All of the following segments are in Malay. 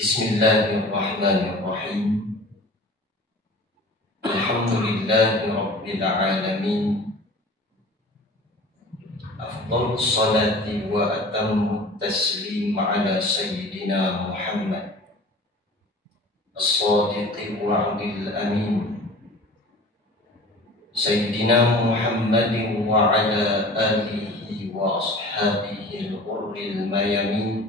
Bismillahirrahmanirrahim. Alhamdulillahi Rabbil Alamin. Afdhalus salati wa atammu taslim ala Sayyidina Muhammad as-sadiqi wa'dil amin, Sayyidina Muhammadin wa ala alihi wa ashabihi al-ghurril mayamin,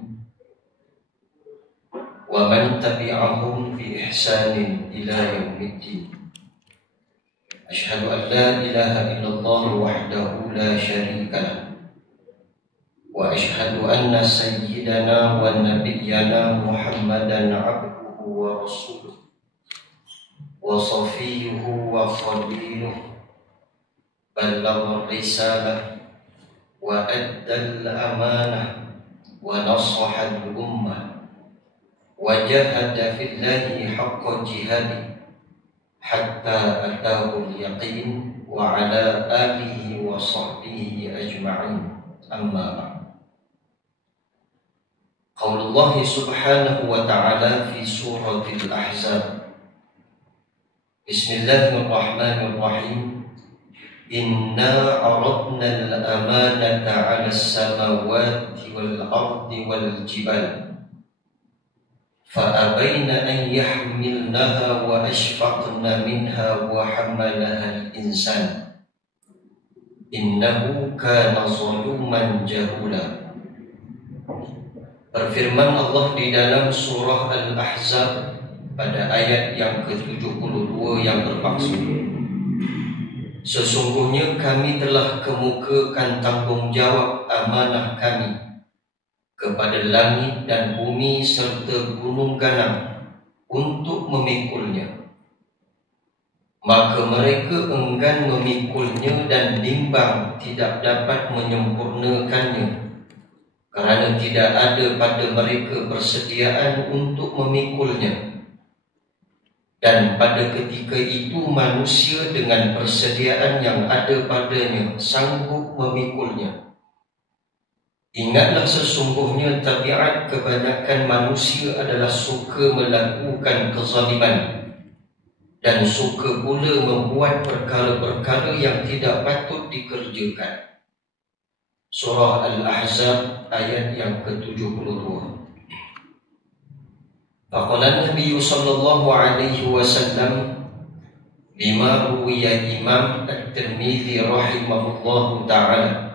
wa man tabi'ahum bi ihsanin ila yaumiddin. Asyhadu an la ilaha illallah wahdahu la syarika lah, wa asyhadu anna sayyidana wa nabiyyana Muhammadan abduhu wa rasuluh wa safiyuhu wa khaliluh, ballagha risalah wa addal amanah wa nasaha al-ummah wa jahada fillahi haqqa jihadi hatta atahul yaqin wa ala alihi wa sahbihi ajma'in. Amma ba'd. Qaulullah subhanahu wa ta'ala fi suratil Ahzab. Bismillahirrahmanirrahim. Inna aradna al-amanata 'ala as-samawati wal ardi wal jibal فأبين أن يحملنها وأشفقن منها وحملها الإنسان إنه كان ظلوما جهولا. Berfirman Allah di dalam surah Al-Ahzab pada ayat yang ke-72 yang bermaksud, sesungguhnya kami telah kemukakan tanggungjawab amanah kami kepada langit dan bumi serta gunung ganang untuk memikulnya. Maka mereka enggan memikulnya dan bimbang tidak dapat menyempurnakannya, kerana tidak ada pada mereka persediaan untuk memikulnya. Dan pada ketika itu manusia dengan persediaan yang ada padanya sanggup memikulnya. Ingatlah, sesungguhnya tabiat kebanyakan manusia adalah suka melakukan kezaliman dan suka pula membuat perkara-perkara yang tidak patut dikerjakan. Surah Al-Ahzab ayat yang ke-72. Faqala Nabi sallallahu alaihi wasallam bima ruwiya Imam At-Tirmidzi rahimahullahu ta'ala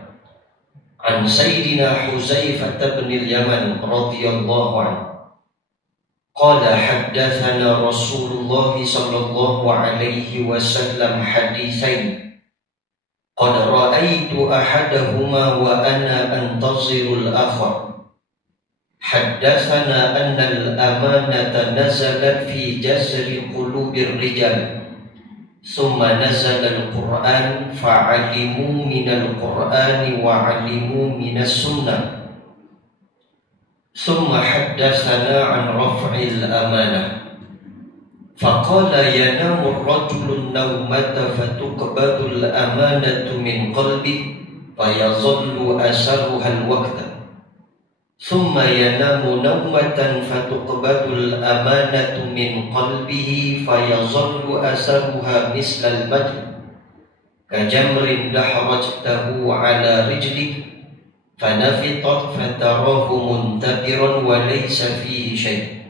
an Sayyidina Huzaifah bin al-Yaman radhiyallahu anhu qala haddatsana Rasulullah sallallahu alaihi wasallam haditsain qad ra'aitu ahadahuma wa ana antaziru al-akhar. Haddatsana anna al-amanata nazalat fi jazri qulubir rijal thumma nazala al-Qur'an fa'alimu minal Qur'ani wa'alimu minas sunnah. Thumma haddatsana an raf'il amanah faqala yanamu ar-rajulu an-nawmata fatuqbadu al-amanatu min qalbi fayadhallu asaruha al-waqta. Thumma yanamu nawmatan fatuqbadu al-amanatu min qalbihi fayadhallu asaruha misla al-badr kajamrin dahrajtahu ala rijlik fanafitat fatarahu muntabiran wa laysa fihi shay'.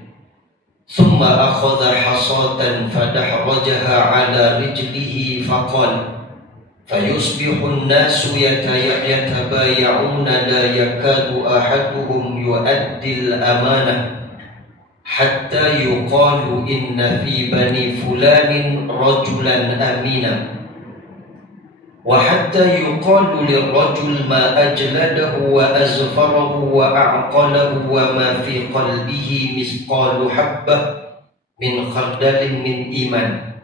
Thumma akhadha hasatan fadahrajaha ala rijlihi faqala fayusbihu an-nasu yatabaya'una la yakadu ahaduhum yu'addi al-amanah hatta yuqalu inna fi bani fulanin rajulan amina wa hatta yuqalu lirrajul ma ajladahu wa azfarahu wa a'qalahu wa ma fi qalbihi misqalu habbah min khardalin min iman.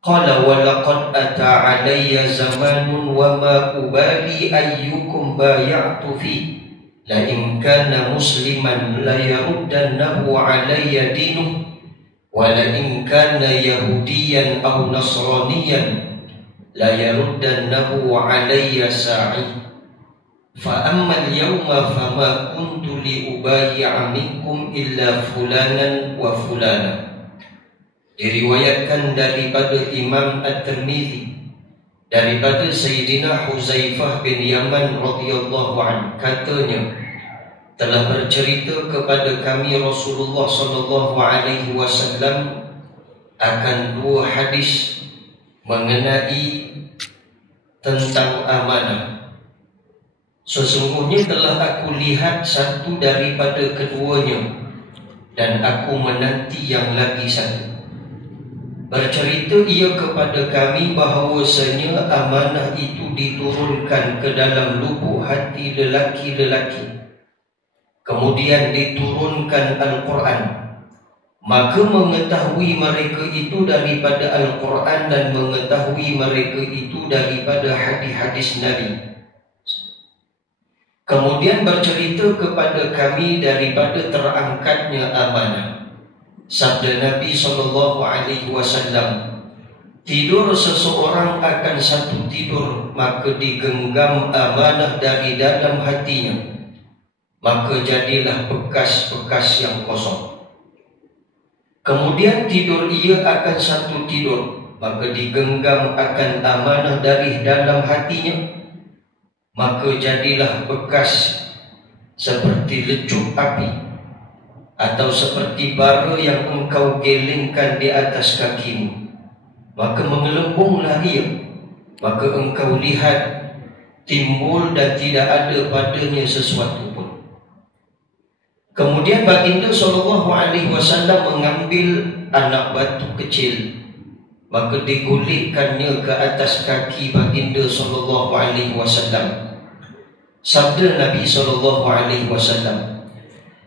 Qala wa laqad ata alayya zamanun wa ma ubali ayyukum bay'atu fi la in kana musliman la yaruddannahu alayya dinuh wa la in kana yahudiyan aw nasraniyan la yaruddannahu alayya sa'i. fa ammal yawma fama kuntu li ubayyi'a minkum illa fulanan wa fulana. Diriwayatkan daripada Imam At-Tirmizi daripada Sayyidina Huzaifah bin Yaman radhiyallahu anhu, katanya telah bercerita kepada kami Rasulullah sallallahu alaihi wasallam akan dua hadis mengenai tentang amanah. Sesungguhnya telah aku lihat satu daripada keduanya dan aku menanti yang lagi satu. Bercerita ia kepada kami bahawasanya amanah itu diturunkan ke dalam lubuk hati lelaki-lelaki. Kemudian diturunkan Al-Quran. Maka mengetahui mereka itu daripada Al-Quran dan mengetahui mereka itu daripada hadis-hadis Nabi. Kemudian bercerita kepada kami daripada terangkatnya amanah. Sabda Nabi SAW, tidur seseorang akan satu tidur, maka digenggam amanah dari dalam hatinya, maka jadilah bekas-bekas yang kosong. Kemudian tidur ia akan satu tidur, maka digenggam akan amanah dari dalam hatinya, maka jadilah bekas seperti lecup api atau seperti bara yang engkau gelengkan di atas kakimu, maka mengelembunglah ia, maka engkau lihat timbul dan tidak ada padanya sesuatu pun. Kemudian baginda SAW mengambil anak batu kecil, maka digulirkannya ke atas kaki baginda SAW. Sabda Nabi SAW,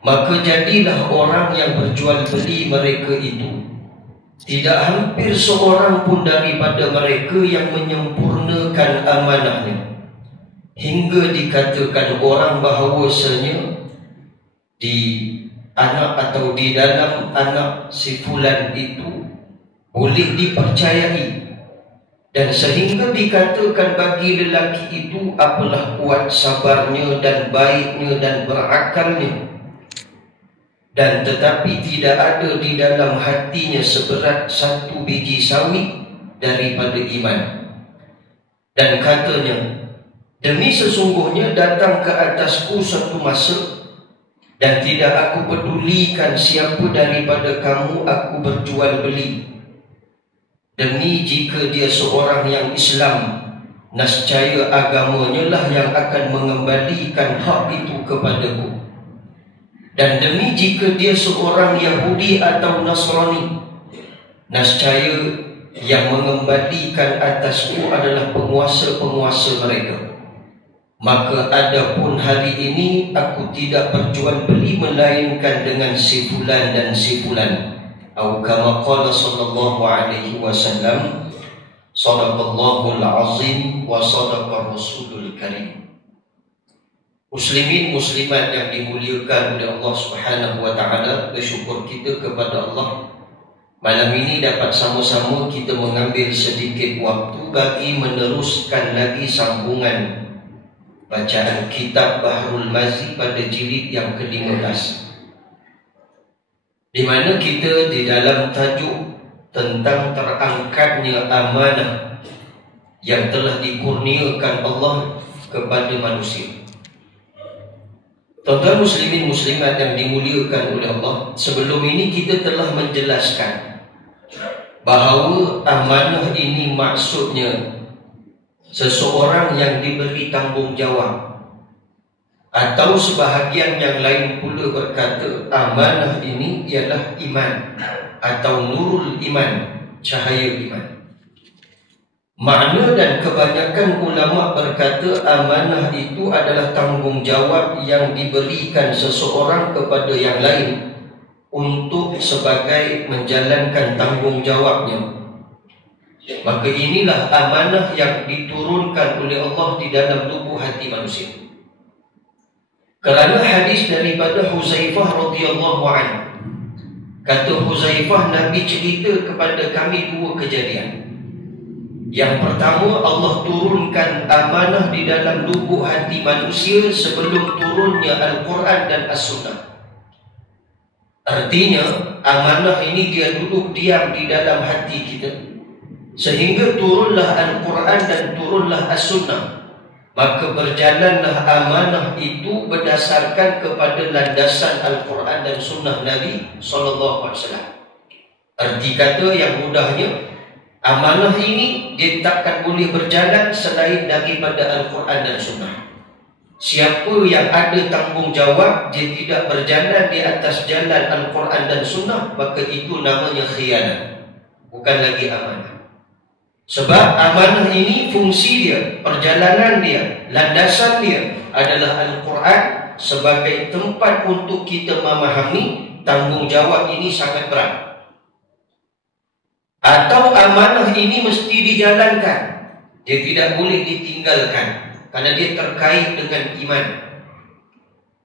maka jadilah orang yang berjual beli mereka itu, tidak hampir seorang pun daripada mereka yang menyempurnakan amanahnya, hingga dikatakan orang bahawasanya di anak atau di dalam anak si fulan itu boleh dipercayai, dan sehingga dikatakan bagi lelaki itu apalah kuat sabarnya dan baiknya dan berakalnya, dan tetapi tidak ada di dalam hatinya seberat satu biji sawi daripada iman. Dan katanya, demi sesungguhnya datang ke atasku satu masa, dan tidak aku pedulikan siapa daripada kamu aku berjual beli, demi jika dia seorang yang Islam, nescaya agamanya lah yang akan mengembalikan hak itu kepadaku. Dan demi jika dia seorang Yahudi atau Nasrani, nescaya yang mengembalikan atasku adalah penguasa-penguasa mereka. Maka adapun hari ini aku tidak berjual beli melainkan dengan si fulan dan si fulan. Atau kama qala sallallahu alaihi wasallam, sadaqallahul azim wa sadaqa rasulul karim. Muslimin muslimat yang dimuliakan oleh Allah Subhanahu wa taala, bersyukur kita kepada Allah malam ini dapat sama-sama kita mengambil sedikit waktu bagi meneruskan lagi sambungan bacaan kitab Bahrul Mazi pada jilid yang ke-15, di mana kita di dalam tajuk tentang terangkatnya amanah yang telah dikurniakan Allah kepada manusia. Tuan-tuan muslimin muslimat yang dimuliakan oleh Allah, sebelum ini kita telah menjelaskan bahawa amanah ini maksudnya seseorang yang diberi tanggungjawab, atau sebahagian yang lain pula berkata amanah ini ialah iman atau nurul iman, cahaya iman. Makna dan kebanyakan ulama berkata amanah itu adalah tanggungjawab yang diberikan seseorang kepada yang lain untuk sebagai menjalankan tanggungjawabnya. Maka inilah amanah yang diturunkan oleh Allah di dalam tubuh hati manusia. Kerana hadis daripada Huzaifah radhiyallahu anhu, kata Huzaifah, Nabi cerita kepada kami dua kejadian. Yang pertama, Allah turunkan amanah di dalam lubuk hati manusia sebelum turunnya Al-Quran dan As-Sunnah. Artinya, amanah ini dia duduk diam di dalam hati kita sehingga turunlah Al-Quran dan turunlah As-Sunnah. Maka berjalanlah amanah itu berdasarkan kepada landasan Al-Quran dan Sunnah Nabi SAW. Arti kata yang mudahnya, amanah ini dia takkan boleh berjalan selain daripada Al-Quran dan Sunnah. Siapa yang ada tanggungjawab, dia tidak berjalan di atas jalan Al-Quran dan Sunnah, maka itu namanya khianat, bukan lagi amanah. Sebab amanah ini fungsi dia, perjalanan dia, landasan dia adalah Al-Quran sebagai tempat untuk kita memahami tanggungjawab ini sangat berat. Atau amanah ini mesti dijalankan, dia tidak boleh ditinggalkan, karena dia terkait dengan iman.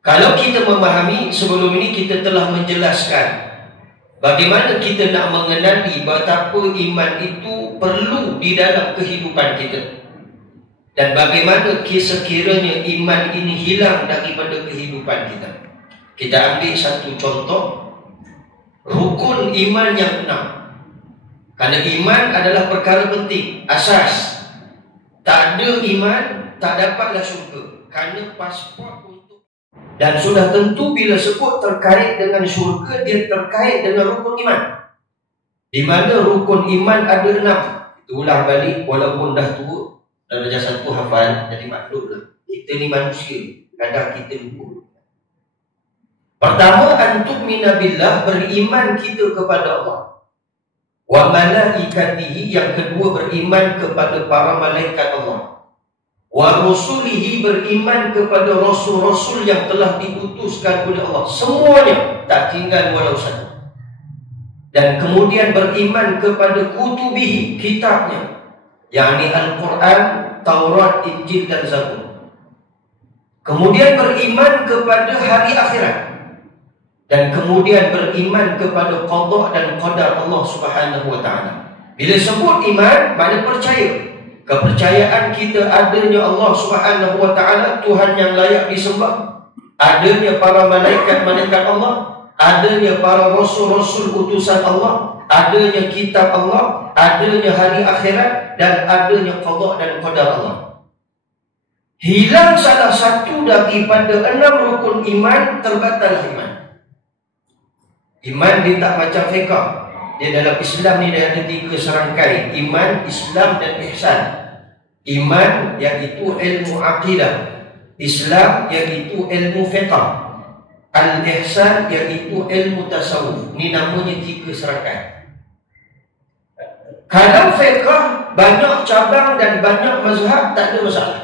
Kalau kita memahami, sebelum ini kita telah menjelaskan bagaimana kita nak mengenali betapa iman itu perlu di dalam kehidupan kita, dan bagaimana sekiranya iman ini hilang daripada kehidupan kita. Kita ambil satu contoh, rukun iman yang 6. Karena iman adalah perkara penting, asas. Tak ada iman, tak dapatlah syurga. Kerana pasport untuk, dan sudah tentu bila sebut terkait dengan syurga, dia terkait dengan rukun iman, di mana rukun iman ada 6. Kita ulang balik, walaupun dah tua, darjah 1 hafal, jadi maklumlah kita ni manusia, kadang kita lupa. Pertama, antu'mina billah, beriman kita kepada Allah. Wa malaikatihi, yang kedua beriman kepada para malaikat Allah. Wa rusulihi, beriman kepada rasul-rasul yang telah diutuskan oleh Allah, semuanya tak tinggal walau satu. Dan kemudian beriman kepada kutubihi, kitabnya, yakni Al-Quran, Taurat, Injil dan Zabur. Kemudian beriman kepada hari akhirat, dan kemudian beriman kepada qada dan qadar Allah Subhanahu wa taala. Bila sebut iman, makna percaya. Kepercayaan kita adanya Allah Subhanahu wa taala, Tuhan yang layak disembah, adanya para malaikat-malaikat Allah, adanya para rasul-rasul utusan Allah, adanya kitab Allah, adanya hari akhirat, dan adanya qada dan qadar Allah. Hilang salah satu daripada 6 rukun iman, terbatal iman. Iman dia tak macam fiqh. Dia dalam Islam ni dia ada 3 serangkai: iman, Islam dan ihsan. Iman iaitu ilmu akidah, Islam iaitu ilmu fiqh, al-ihsan iaitu ilmu tasawuf. Ni namanya 3 serangkai. Kalau fiqh banyak cabang dan banyak mazhab, tak ada masalah.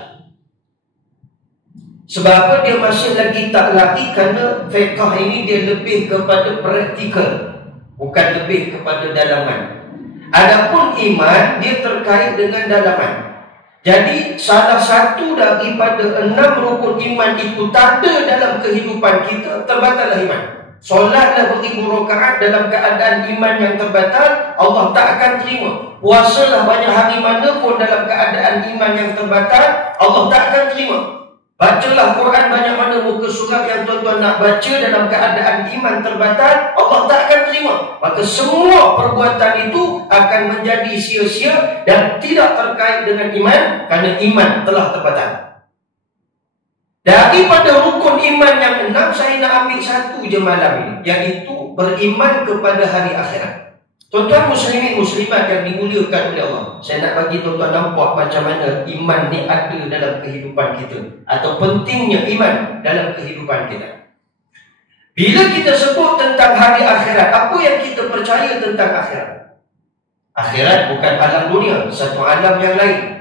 Sebab apa? Dia masih lagi tak lari, kerana fiqh ini dia lebih kepada praktikal, bukan lebih kepada dalaman. Adapun iman, dia terkait dengan dalaman. Jadi salah satu daripada 6 rukun iman itu tak ada dalam kehidupan kita, terbatallah iman. Solatlah beribu rakaat dalam keadaan iman yang terbatal, Allah tak akan terima. Puasalah banyak hari mana pun dalam keadaan iman yang terbatal, Allah tak akan terima. Bacalah Quran banyak mana muka surat yang tuan-tuan nak baca dalam keadaan iman terbatal, Allah tak akan terima. Maka semua perbuatan itu akan menjadi sia-sia dan tidak terkait dengan iman, kerana iman telah terbatal. Daripada rukun iman yang 6, saya nak ambil satu je malam ini, iaitu beriman kepada hari akhirat. Tuan-tuan muslimin muslimat yang dimuliakan oleh Allah, saya nak bagi tuan-tuan nampak macam mana iman ni ada dalam kehidupan kita, atau pentingnya iman dalam kehidupan kita. Bila kita sebut tentang hari akhirat, apa yang kita percaya tentang akhirat? Akhirat bukan alam dunia, satu alam yang lain.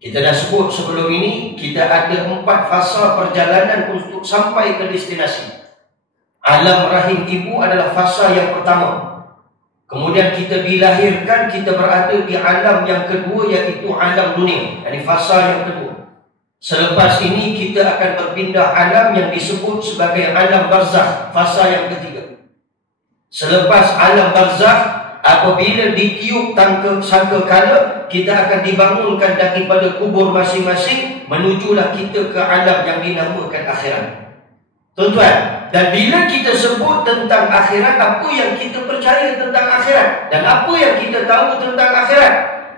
Kita dah sebut sebelum ini, kita ada 4 fasa perjalanan untuk sampai ke destinasi. Alam rahim ibu adalah fasa yang pertama. Kemudian kita dilahirkan, kita berada di alam yang kedua, iaitu alam dunia. Ini fasa yang kedua. Selepas ini kita akan berpindah alam yang disebut sebagai alam barzakh, fasa yang ketiga. Selepas alam barzakh, apabila ditiup sangkakala, kita akan dibangunkan daripada kubur masing-masing, menujulah kita ke alam yang dinamakan akhirat. Tuan-tuan, dan bila kita sebut tentang akhirat, apa yang kita percaya tentang akhirat? Dan apa yang kita tahu tentang akhirat?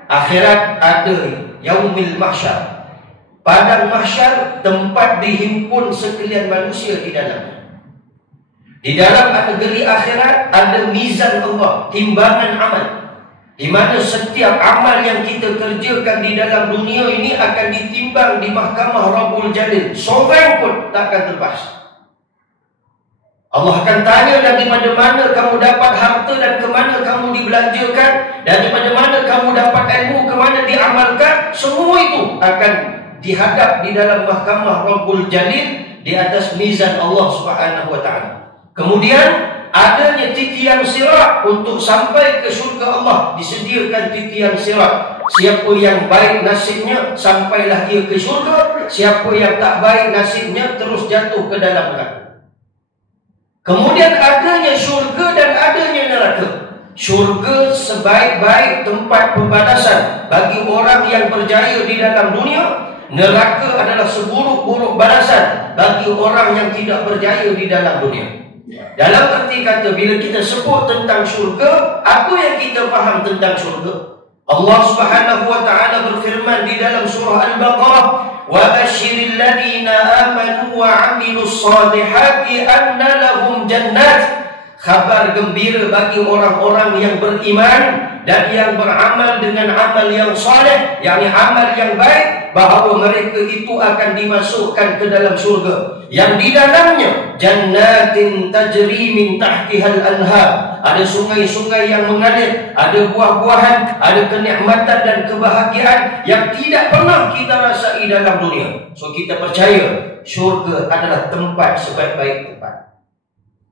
Akhirat ada yaumil mahsyar, padang mahsyar, tempat dihimpun sekalian manusia di dalamnya. Di dalam negeri akhirat ada mizan Allah, timbangan amal, di mana setiap amal yang kita kerjakan di dalam dunia ini akan ditimbang di mahkamah Rabbul Jalil. Seorang pun takkan terlepas. Allah akan tanya daripada mana kamu dapat harta dan ke mana kamu dibelanjakan, daripada mana kamu dapat ilmu, ke mana diamalkan. Semua itu akan dihadap di dalam mahkamah Rabbul Jalil di atas mizan Allah Subhanahu wa taala. Kemudian adanya titian sirat untuk sampai ke syurga Allah, disediakan titian sirat. Siapa yang baik nasibnya sampailah dia ke syurga, siapa yang tak baik nasibnya terus jatuh ke dalam neraka. Kemudian adanya syurga dan adanya neraka. Syurga sebaik-baik tempat pembalasan bagi orang yang berjaya di dalam dunia. Neraka adalah seburuk-buruk balasan bagi orang yang tidak berjaya di dalam dunia. Dalam arti kata, bila kita sebut tentang syurga, apa yang kita faham tentang syurga? Allah Subhanahu wa taala berfirman di dalam surah Al-Baqarah, wa basyiril ladzina amanu wa 'amilus solihati anna lahum jannat. Khabar gembira bagi orang-orang yang beriman dan yang beramal dengan amal yang saleh, yakni amal yang baik, bahawa mereka itu akan dimasukkan ke dalam syurga yang di dalamnya jannatin tajri min tahtihal anhar, ada sungai-sungai yang mengalir, ada buah-buahan, ada kenikmatan dan kebahagiaan yang tidak pernah kita rasai dalam dunia. So kita percaya syurga adalah tempat sebaik-baik tempat.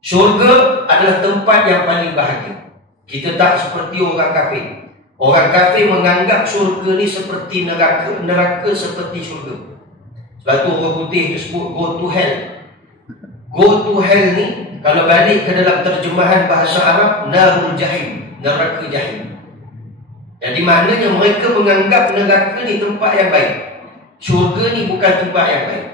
Syurga adalah tempat yang paling bahagia. Kita tak seperti orang kafir. Orang kafir menganggap syurga ni seperti neraka, neraka seperti syurga. Sebab tu orang putih disebut go to hell. Go to hell ni kalau balik ke dalam terjemahan bahasa Arab, narul jahim, neraka jahim. Jadi maknanya mereka menganggap neraka ni tempat yang baik, syurga ni bukan tempat yang baik.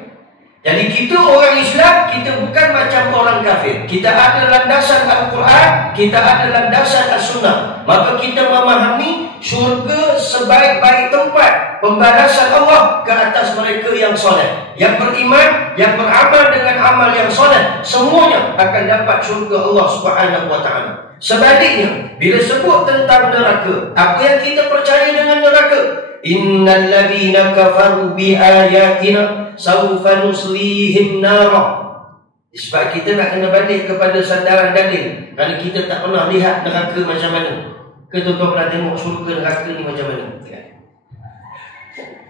Jadi kita orang Islam, kita bukan macam orang kafir. Kita ada landasan Al-Quran, kita ada landasan As-Sunnah. Maka kita memahami syurga sebaik-baik tempat pembalasan Allah ke atas mereka yang soleh, yang beriman, yang beramal dengan amal yang soleh. Semuanya akan dapat syurga Allah Subhanahu wa taala. Sebaliknya, bila sebut tentang neraka, apa yang kita percaya dengan neraka? Innal ladzina kafaru bi ayatina sawfa nuslihim nara. Sebab kita nak kena balik kepada sandaran dalil. Kerana kita tak pernah lihat neraka macam mana. Ke tuan-tuan pernah tengok syurga neraka ni macam mana?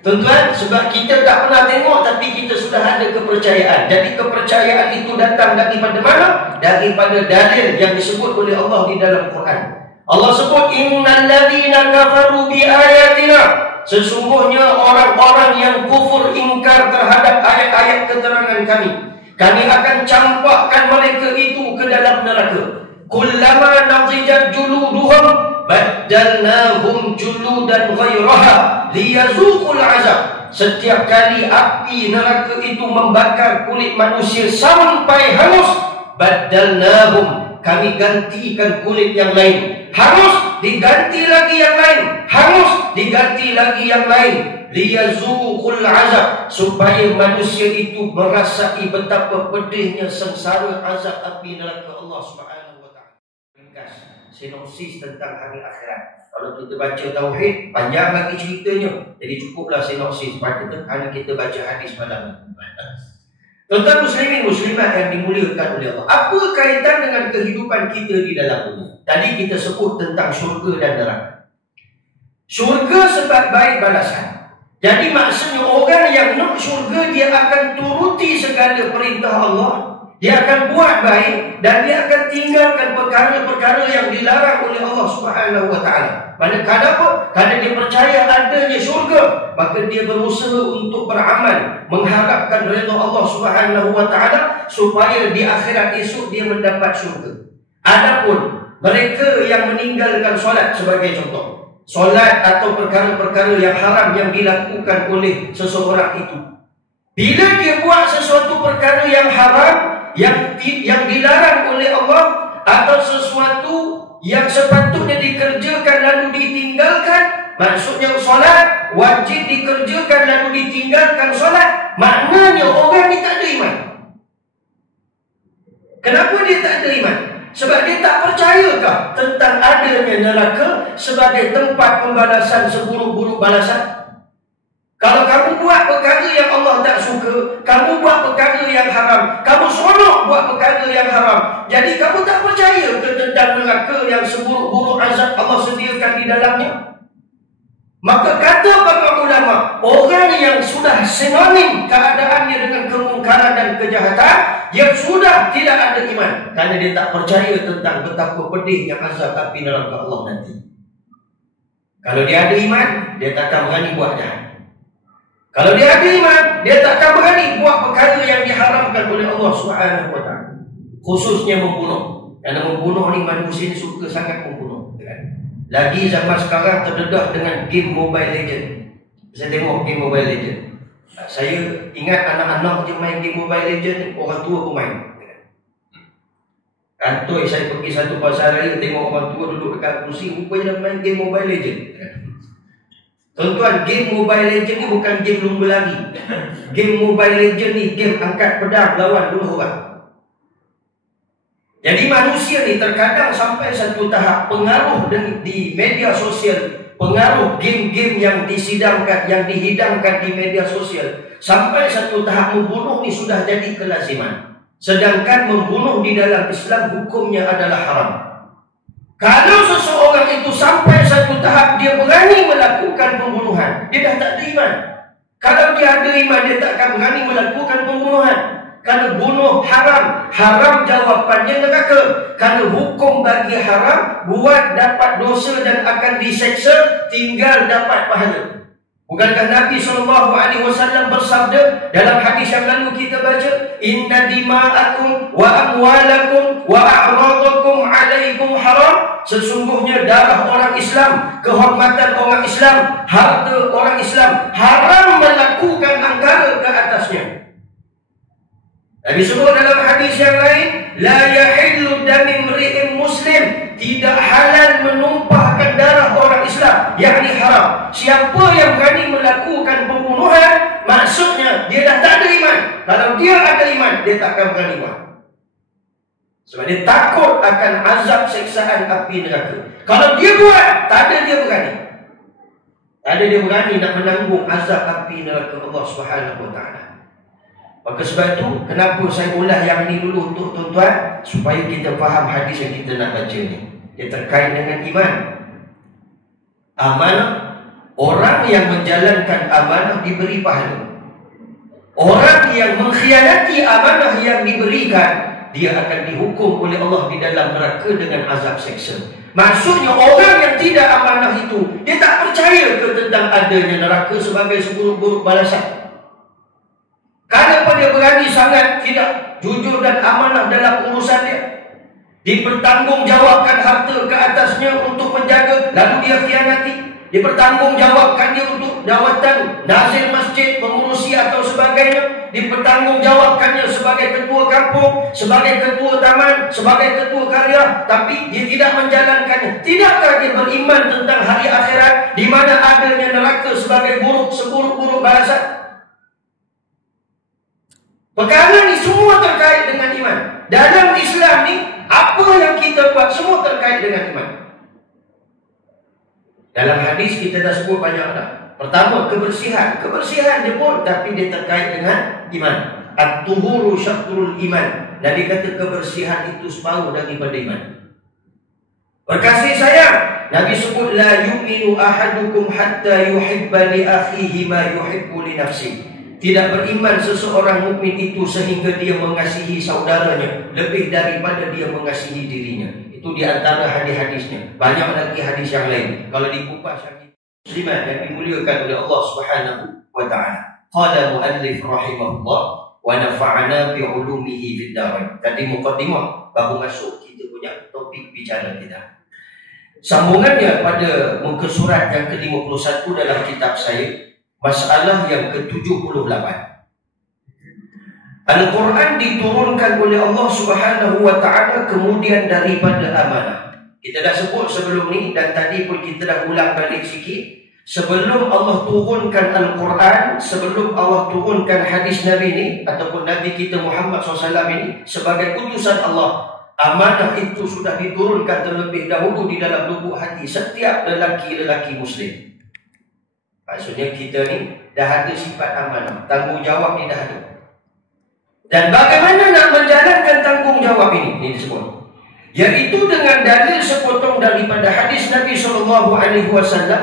Tuan-tuan, sebab kita tak pernah tengok tapi kita sudah ada kepercayaan. Jadi kepercayaan itu datang daripada mana? Daripada dalil yang disebut oleh Allah di dalam Quran. Allah sebut innal ladzina kafaru bi ayatina. Sesungguhnya orang-orang yang kufur ingkar terhadap ayat-ayat keterangan kami, kami akan campakkan mereka itu ke dalam neraka. Kullama nadijat juluduhum baddalnahum juludan ghairaha liyazuqul azab. Setiap kali api neraka itu membakar kulit manusia sampai hangus, baddalnahum, kami gantikan kulit yang lain. Hangus, diganti lagi yang lain. Hangus, diganti lagi yang lain. Liyazuqul azab, supaya manusia itu merasai betapa pedihnya sengsara azab api neraka Allah Subhanahu wa taala. Ringkas sinopsis tentang hari akhirat. Kalau kita baca tauhid, panjang lagi ceritanya. Jadi cukuplah sinopsis pada hari kita baca hadis malam. Tuan-tuan muslimin muslimat yang dimuliakan oleh Allah, apa kaitan dengan kehidupan kita di dalam dunia? Tadi kita sebut tentang syurga dan neraka. Syurga sebaik-baik balasan. Jadi maksudnya orang yang nak syurga, dia akan turuti segala perintah Allah, dia akan buat baik dan dia akan tinggalkan perkara-perkara yang dilarang oleh Allah Subhanahu wa taala. Kenapa? Karena dia percaya adanya syurga, maka dia berusaha untuk beramal, mengharapkan redha Allah Subhanahu wa taala supaya di akhirat esok dia mendapat syurga. Adapun Mereka yang meninggalkan solat sebagai contoh. Solat atau perkara-perkara yang haram yang dilakukan oleh seseorang itu. Bila dia buat sesuatu perkara yang haram, yang dilarang oleh Allah, atau sesuatu yang sepatutnya dikerjakan lalu ditinggalkan, maksudnya solat wajib dikerjakan lalu ditinggalkan solat, maknanya orang ni tak ada iman. Kenapa dia tak ada iman? Sebab dia tak percayakah tentang adanya neraka sebagai tempat pembalasan seburuk-buruk balasan? Kalau kamu buat perkara yang Allah tak suka, kamu buat perkara yang haram, kamu seronok buat perkara yang haram, jadi kamu tak percaya ke tentang neraka yang seburuk-buruk azab Allah sediakan di dalamnya? Maka kata para ulama, orang yang sudah sinonim keadaannya dengan kemungkaran dan kejahatan, dia sudah tidak ada iman, kerana dia tak percaya tentang betapa pedihnya azab api neraka Allah nanti. Kalau dia ada iman, dia takkan berani buat jahat. Kalau dia ada iman, dia takkan berani buat perkara yang diharamkan oleh Allah Subhanahu wa taala. Khususnya membunuh. Kerana membunuh ni manusia ni suka sangat membunuh. Lagi zaman sekarang terdedah dengan game Mobile Legend. Saya tengok game Mobile Legend. Saya ingat anak-anak je main game Mobile Legend ni, orang tua pun main. Kantoi saya pergi satu pasar raya, tengok orang tua duduk dekat kursi, rupanya main game Mobile Legend. Tuan-tuan, game Mobile Legend ni bukan game lumba lari. Game Mobile Legend ni game angkat pedang lawan 2 orang. Jadi manusia ni terkadang sampai satu tahap pengaruh di media sosial, pengaruh game-game yang disidangkan, yang dihidangkan di media sosial, sampai satu tahap membunuh ni sudah jadi kelaziman. Sedangkan membunuh di dalam Islam hukumnya adalah haram. Kalau seseorang itu sampai satu tahap dia berani melakukan pembunuhan, dia dah tak ada iman. Kalau dia ada iman, dia tak akan berani melakukan pembunuhan. Kerana bunuh haram. Haram jawapannya neraka. Kerana hukum bagi haram, buat dapat dosa dan akan diseksa, tinggal dapat pahala. Bukankah Nabi SAW bersabda dalam hadis yang lalu kita baca, inna dima'akum wa amwalakum wa a'radakum alaikum haram. Sesungguhnya darah orang Islam, kehormatan orang Islam, harta orang Islam haram melakukan angkara ke atasnya. Nabi sebut dalam hadis yang lain, la yahillu dami imri'in muslim, tidak halal menumpahkan darah orang Islam, yakni haram. Siapa yang berani melakukan pembunuhan, maksudnya dia dah tak ada iman. Kalau dia ada iman, dia tak akan berani buat. Sebab dia takut akan azab seksaan api neraka. Kalau dia buat, tak ada dia berani. Tak ada dia berani nak menanggung azab api neraka Allah Subhanahu wa taala. Maka sebab itu, kenapa saya ulas yang ini dulu untuk tuan-tuan, supaya kita faham hadis yang kita nak baca ni. Dia terkait dengan iman. Amanah, orang yang menjalankan amanah diberi pahala. Orang yang mengkhianati amanah yang diberikan, dia akan dihukum oleh Allah di dalam neraka dengan azab seksa. Maksudnya orang yang tidak amanah itu, dia tak percaya ke tentang adanya neraka sebagai seburuk-buruk balasan. Kenapa dia berani sangat tidak jujur dan amanah dalam urusan dia? Dipertanggungjawabkan harta ke atasnya untuk menjaga, lalu dia khianati. Dipertanggungjawabkan dia untuk jawatan nazir masjid, pengurusi atau sebagainya. Dipertanggungjawabkannya sebagai ketua kampung, sebagai ketua taman, sebagai ketua karya, tapi dia tidak menjalankannya. Tidakkah dia beriman tentang hari akhirat, di mana adanya neraka sebagai seburuk-buruk balasan? Perkara ni semua terkait dengan iman. Dalam Islam ni, apa yang kita buat semua terkait dengan iman. Dalam hadis kita dah sebut banyak dah. Pertama, kebersihan. Kebersihan je pun, tapi dia terkait dengan iman. At-tuhuru syatrul iman. Dan dia kata kebersihan itu separuh daripada iman. Berkasih sayang, Nabi sebut, la yu'minu ahadukum hatta yuhibba li akhihi ma yuhibbu li nafsihi. Tidak beriman seseorang mukmin itu sehingga dia mengasihi saudaranya lebih daripada dia mengasihi dirinya. Itu di antara hadis-hadisnya. Banyak lagi hadis yang lain. Kalau dikupas hadis muslimat yang dimuliakan oleh Allah Subhanahu wa taala. Qala muallif rahimahullah wa nafa'ana bi ulumihi fid dar. Tadi mukadimah baru masuk kita sebetulnya topik bicara kita. Sambungannya pada muka surat yang ke-51 dalam kitab saya, masalah yang ke-78. Al-Quran diturunkan oleh Allah Subhanahu wa ta'ala kemudian daripada amanah. Kita dah sebut sebelum ni dan tadi pun kita dah ulang balik sikit. Sebelum Allah turunkan Al-Quran, sebelum Allah turunkan hadis Nabi ni ataupun Nabi kita Muhammad SAW ini sebagai utusan Allah, amanah itu sudah diturunkan terlebih dahulu di dalam lubuk hati setiap lelaki-lelaki Muslim. Maksudnya kita ni dah ada sifat amanah, tanggungjawab ni dah ada. Dan bagaimana nak menjalankan tanggungjawab ini? Ini disebut, iaitu dengan dalil sepotong daripada hadis Nabi SAW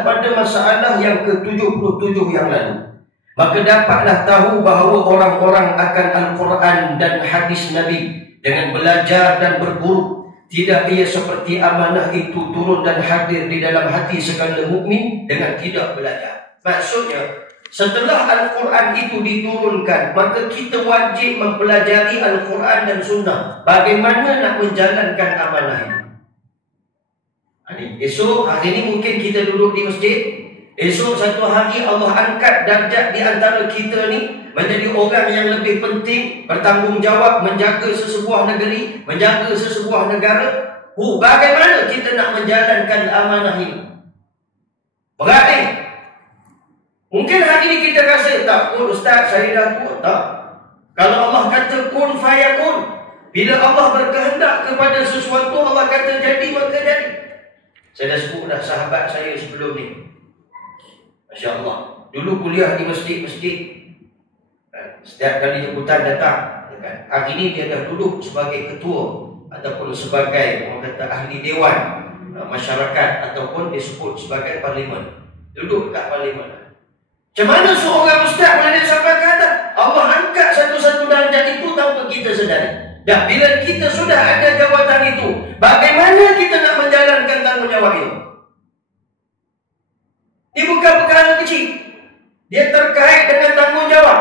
pada masalah yang ke-77 yang lalu. Maka dapatlah tahu bahawa orang-orang akan Al-Quran dan hadis Nabi dengan belajar dan berburu, tidak ia seperti amanah itu turun dan hadir di dalam hati segala mukmin dengan tidak belajar. Maksudnya, setelah Al-Quran itu diturunkan, maka kita wajib mempelajari Al-Quran dan Sunnah. Bagaimana nak menjalankan amanah itu? Esok, hari ini mungkin kita duduk di masjid. Esok satu hari Allah angkat darjat di antara kita ni menjadi orang yang lebih penting, bertanggungjawab menjaga sesebuah negeri, menjaga sesebuah negara. Bagaimana kita nak menjalankan amanah ini? Berat ni. Mungkin hari ini kita rasa, tak pun Ustaz, saya dah tua. Tak. Kalau Allah kata kun fayakun, bila Allah berkehendak kepada sesuatu, Allah kata jadi, maka jadi. Saya dah sebut dah sahabat saya sebelum ni. Masya Allah. Dulu kuliah di masjid-masjid. Setiap kali jemputan datang. Hari ini dia dah duduk sebagai ketua ataupun sebagai orang kata ahli dewan masyarakat ataupun disebut sebagai parlimen. Duduk kat parlimen. Macam mana seorang ustaz boleh sampai ke atas? Allah angkat satu-satu darjat itu tanpa kita sedari. Dan bila kita sudah ada jawatan itu, bagaimana kita nak menjalankan tanggungjawab itu? Ini bukan perkara kecil. Dia terkait dengan tanggungjawab.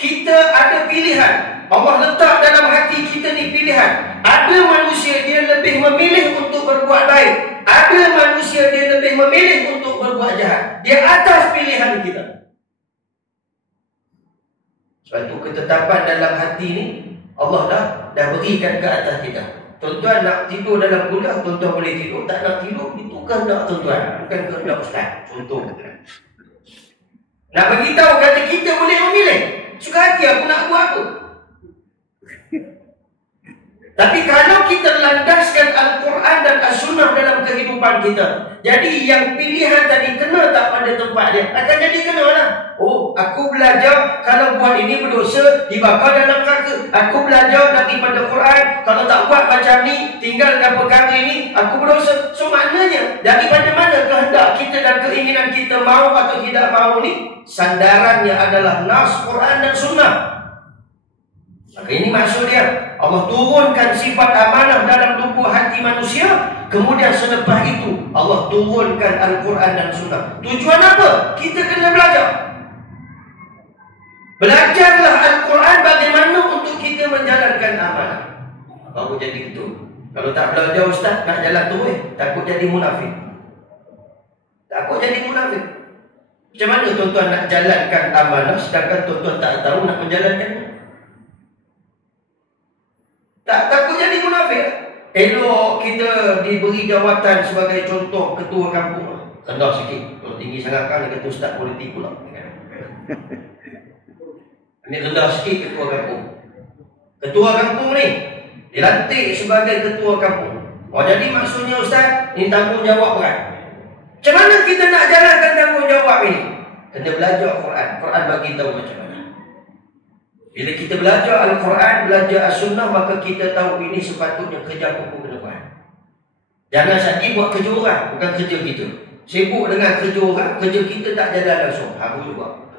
Kita ada pilihan. Allah letak dalam hati kita ni pilihan. Ada manusia dia lebih memilih untuk berbuat baik. Ada manusia dia lebih memilih untuk berbuat jahat. Dia atas pilihan kita. Sebab itu ketetapan dalam hati ni Allah dah berikan ke atas kita. Tuan-tuan nak tidur dalam kuliah, tuan-tuan boleh tidur. Tak nak tidur, itu kehendak tuan-tuan, bukan kehendak ustaz. Contoh. Nak beritahu kata kita boleh memilih. Suka hati aku nak buat apa. Tapi kalau kita landaskan Al-Quran dan As-Sunnah dalam kehidupan kita, jadi yang pilihan tadi kena tak pada tempat dia, akan jadi kena lah. Oh, aku belajar kalau buat ini berdosa, dibakar dalam neraka. Aku belajar daripada Quran, kalau tak buat macam ni, tinggalkan perkara ini, aku berdosa. So maknanya, daripada mana kehendak kita dan keinginan kita mau atau tidak mau ni, sandarannya adalah nas Quran dan Sunnah. Maka ini maksud dia, Allah turunkan sifat amanah dalam tubuh hati manusia. Kemudian selepas itu Allah turunkan Al-Quran dan Sunnah. Tujuan apa? Kita kena belajar. Belajarlah Al-Quran bagaimana untuk kita menjalankan amanah. Baru jadi betul. Kalau tak belajar ustaz, nak jalan terus, takut jadi munafik. Takut jadi munafik. Macam mana tuan-tuan nak jalankan amanah sedangkan tuan-tuan tak tahu nak menjalankannya? Tak takut jadi munafik. Elok kita diberi jawatan sebagai contoh ketua kampung. Rendah sikit. Kalau tinggi sangat kan dia kata ustaz politik pula. Ini rendah sikit ketua kampung. Ketua kampung ni dilantik sebagai ketua kampung. Oh jadi maksudnya ustaz, ini tanggungjawab berat. Macam mana kita nak jalankan tanggungjawab ini? Kena belajar Quran. Quran bagi tahu macam mana. Bila kita belajar Al-Quran, belajar As-Sunnah, maka kita tahu ini sepatutnya kerja aku kena buat. Jangan sakit buat kerja orang, bukan kerja kita. Sibuk dengan kerja orang, kerja kita tak jalan langsung. Aku juga.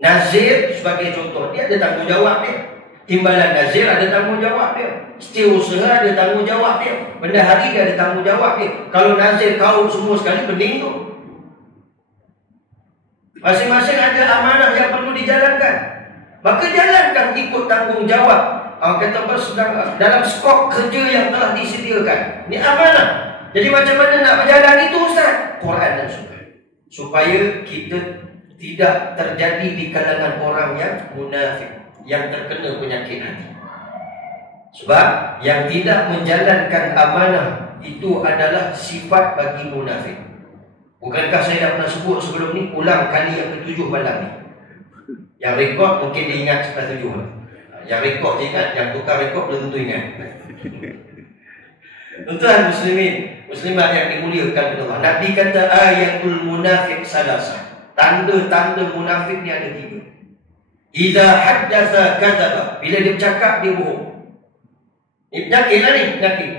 Nazir sebagai contoh, dia ada tanggungjawab dia. Timbalan Nazir ada tanggungjawab dia. Setiausaha ada tanggungjawab dia. Bendahari dia ada tanggungjawab dia. Kalau Nazir kau semua sekali, pening tu. Masing-masing ada amanah yang perlu dijalankan. Maka jalankan ikut tanggungjawab kata apa, sedang dalam skop kerja yang telah disediakan. Ini amanah. Jadi macam mana nak berjalan itu, Ustaz? Quran dan Sunnah. Supaya kita tidak terjadi di kalangan orang yang munafik, yang terkena penyakit hati. Sebab yang tidak menjalankan amanah itu adalah sifat bagi munafik. Bukankah saya dah pernah sebut sebelum ni, ulang kali yang ke-7 malam ni. Yang rekod mungkin dia ingat setelah 7 lah. Yang rekod dia ingat, yang tukar rekod belum tentu ingat. Tuan muslimin, muslimat yang dimuliakan oleh Allah, Nabi kata ayatul munafik salasah. Tanda-tanda munafik ni ada 3. Idza haddatsa kadzaba, bila dia bercakap dia bohong. Ini penyakit lah ni, penyakit.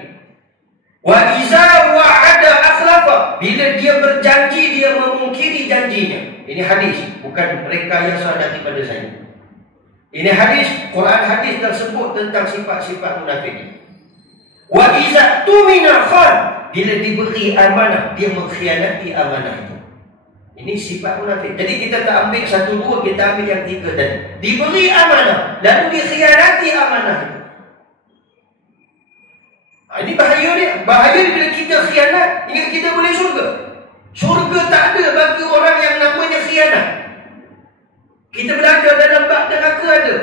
Wa iza wa'ada akhlafa, bila dia berjanji dia memungkiri janjinya. Ini hadis, bukan rekayasa daripada saya. Ini hadis, Quran hadis tersebut tentang sifat-sifat munafik ini. Wa iza tumina khan, bila diberi amanah dia mengkhianati amanah itu. Ini sifat munafik. Jadi kita tak ambil 1, 2, kita ambil yang 3 tadi. Diberi amanah lalu dikhianati amanah itu. Ini bahaya dia. Bahaya bila kita khianat. Ingat kita boleh syurga. Syurga tak ada bagi orang yang namanya khianat. Kita belajar dalam bab neraka ada.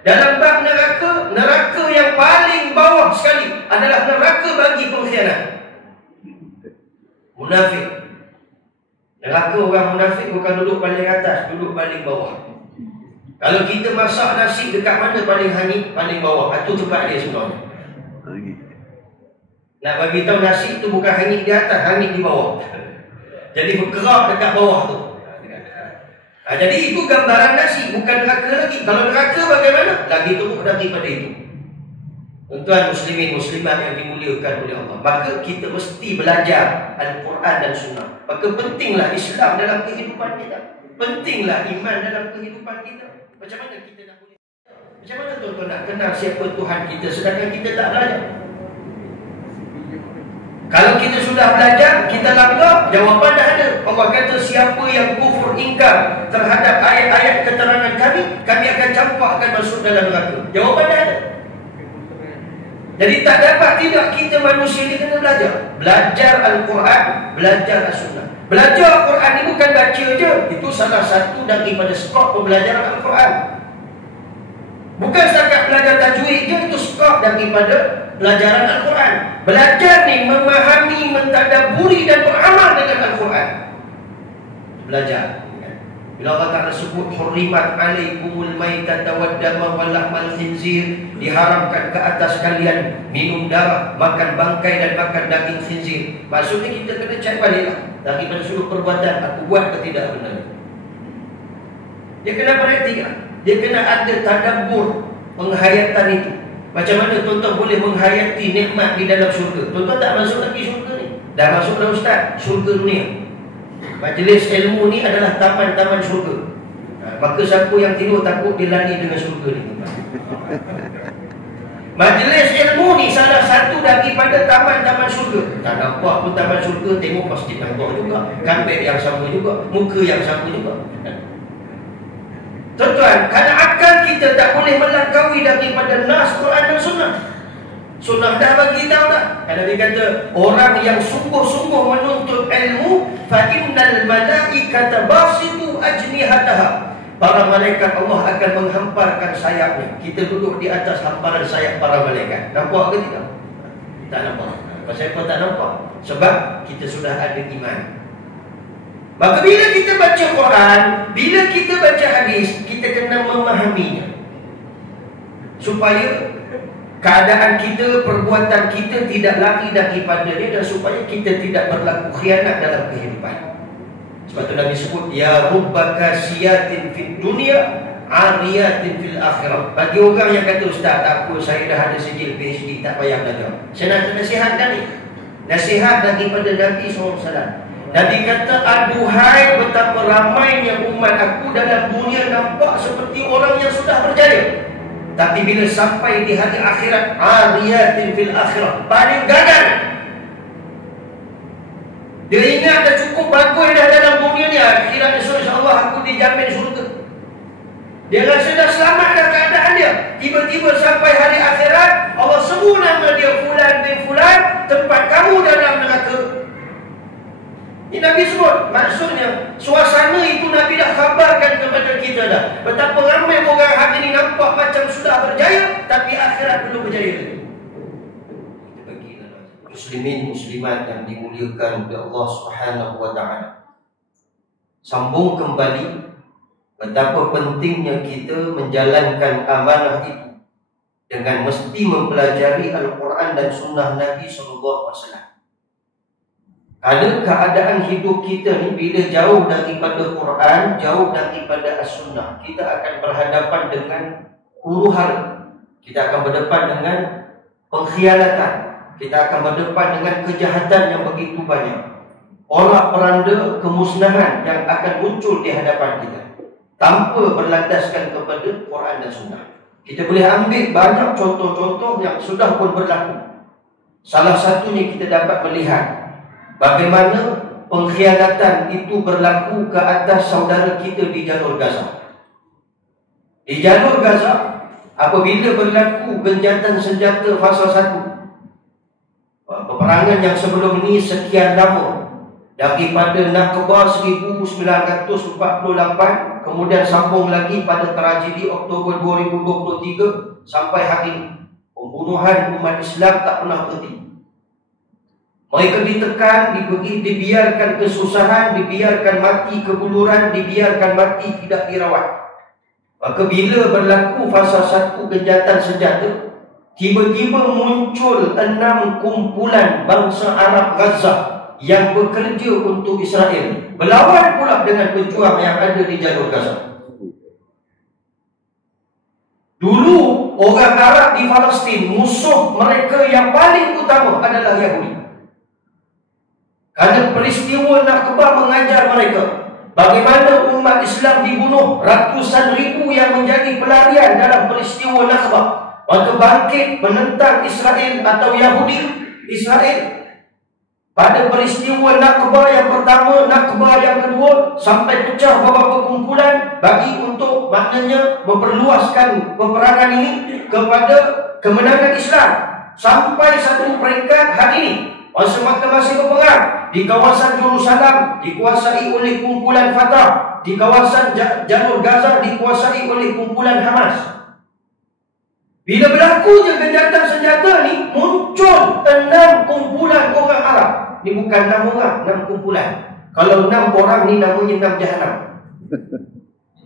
Dalam bab neraka, neraka yang paling bawah sekali adalah neraka bagi pengkhianat. Munafik. Neraka orang munafik bukan duduk paling atas, duduk paling bawah. Kalau kita masak nasi dekat mana paling hangit, paling bawah. Itu tempat dia sebenarnya. Nak bagi tahu nasi itu bukan hangit di atas, hangit di bawah. Jadi bergerak dekat bawah tu. Jadi itu gambaran nasi, bukan neraka lagi. Kalau neraka bagaimana? Lagi teruk daripada itu. Tuan muslimin muslimat yang dimuliakan oleh Allah, maka kita mesti belajar Al-Quran dan Sunnah. Maka pentinglah Islam dalam kehidupan kita. Pentinglah iman dalam kehidupan kita. Macam mana kita nak boleh? Macam mana tuan-tuan nak kenal siapa Tuhan kita sedangkan kita tak belajar? Kalau kita sudah belajar, kita langgar, jawapan dah ada. Allah kata siapa yang kufur ingkar terhadap ayat-ayat keterangan kami akan campakkan masuk dalam neraka. Jawapan dah ada. Jadi tak dapat tidak kita manusia ni kena belajar. Belajar Al-Quran, belajar As-Sunnah. Belajar Al-Quran ni bukan baca je. Itu salah satu daripada skop pembelajaran Al-Quran. Bukan setakat belajar tajwid je, itu skop daripada pelajaran Al-Quran. Belajar ni memahami, mentadaburi dan beramal dengan Al-Quran. Belajar. Bila Allah Ta'ala sebut hurrimat alaikumul maitata waddama wal lahmal khinzir, diharamkan ke atas kalian minum darah, makan bangkai dan makan daging khinzir. Maksudnya kita kena cek baliklah daripada sudut perbuatan, aku buat ke tidak benar. Dia kena perhatikan. Dia kena ada tadabbur penghayatan itu. Macam mana tuan-tuan boleh menghayati nikmat di dalam syurga? Tuan-tuan tak masuk lagi syurga ni. Dah masuk dah Ustaz, syurga dunia. Majlis ilmu ni adalah taman-taman syurga. Maka siapa yang tidur takut dia lari dengan syurga ni. Majlis ilmu ni salah satu daripada taman-taman syurga. Tak nampak pun taman syurga, tengok masjid nampak juga, kampek yang sama juga, muka yang sama juga. Tuan-tuan, kerana akal kita tak boleh melangkaui daripada nas Quran dan Sunnah. Sunnah dah bagi tahu dah. Kerana dia kata orang yang sungguh-sungguh menuntut ilmu, fa innal malaikata basitu ajnihataha. Para malaikat Allah akan menghamparkan sayapnya. Kita duduk di atas hamparan sayap para malaikat. Nampak ke tidak? Tak nampak. Pasal apa tak nampak? Sebab kita sudah ada iman. Maka bila kita baca Quran, bila kita baca hadis, kita kena memahaminya. Supaya keadaan kita, perbuatan kita tidak lari daripada dia, dan supaya kita tidak berlaku khianat dalam kehidupan. Sebab tu Nabi sebut, ya rubba kasiyatin fid dunya, ariyatin fil akhirah. Bagi orang yang kata, Ustaz, tak apa, saya dah ada sijil PhD, tak payah belajar. Saya nak nasihatkan ni. Nasihat daripada Nabi SAW. Nabi kata, aduhai betapa ramainya umat aku dalam dunia nampak seperti orang yang sudah berjaya. Tapi bila sampai di hari akhirat, ariyatin fil akhirah, paling gagal. Dia ingat dah cukup bagus dah dalam dunia ni, akhirat esok insya-Allah aku dijamin syurga. Dia rasa dah selamat dah keadaan keadaan dia. Tiba-tiba sampai hari akhirat, Allah sebut nama dia Fulan bin Fulan, tempat kamu dalam neraka. Ini Nabi sebut. Maksudnya suasana itu Nabi dah khabarkan kepada kita dah. Betapa ramai orang hari ini nampak macam sudah berjaya, tapi akhirat belum berjaya. Kita bagilah muslimin muslimat yang dimuliakan oleh Allah Subhanahu wa taala. Sambung kembali betapa pentingnya kita menjalankan amanah itu dengan mesti mempelajari Al-Quran dan Sunnah Nabi SAW. Ada keadaan hidup kita ni bila jauh daripada Quran, jauh daripada As-Sunnah, kita akan berhadapan dengan huru-hara. Kita akan berdepan dengan pengkhianatan. Kita akan berdepan dengan kejahatan yang begitu banyak. Porak-poranda kemusnahan yang akan muncul di hadapan kita tanpa berlandaskan kepada Quran dan Sunnah. Kita boleh ambil banyak contoh-contoh yang sudah pun berlaku. Salah satunya kita dapat melihat bagaimana pengkhianatan itu berlaku ke atas saudara kita di jalur Gaza. Di jalur Gaza, apabila berlaku genjatan senjata fasa 1, peperangan yang sebelum ini sekian lama, daripada Nakba 1948, kemudian sambung lagi pada tragedi Oktober 2023 sampai hari ini, pembunuhan umat Islam tak pernah berhenti. Mereka ditekan, dibiarkan kesusahan, dibiarkan mati kebuluran, dibiarkan mati tidak dirawat. Maka bila berlaku fasa 1 genjatan senjata, tiba-tiba muncul 6 kumpulan bangsa Arab Gaza yang bekerja untuk Israel, berlawan pula dengan pejuang yang ada di jalur Gaza. Dulu orang Arab di Palestin, musuh mereka yang paling utama adalah Yahudi. Kerana peristiwa Nakba mengajar mereka bagaimana umat Islam dibunuh, ratusan ribu yang menjadi pelarian dalam peristiwa Nakba. Maka bangkit menentang Israel atau Yahudi Israel. Pada peristiwa Nakba yang pertama, Nakba yang kedua, sampai pecah beberapa kumpulan bagi untuk maknanya memperluaskan peperangan ini kepada kemenangan Islam. Sampai satu peringkat hari ini, masa Makkah masih berperang, di kawasan Jerusalem dikuasai oleh kumpulan Fatah, di kawasan jalur Gaza dikuasai oleh kumpulan Hamas. Bila berlaku je genjatan senjata ni, muncul 6 kumpulan orang Arab. Ni bukan 6 orang, 6 kumpulan. Kalau 6 orang ni namanya 6 jahanam.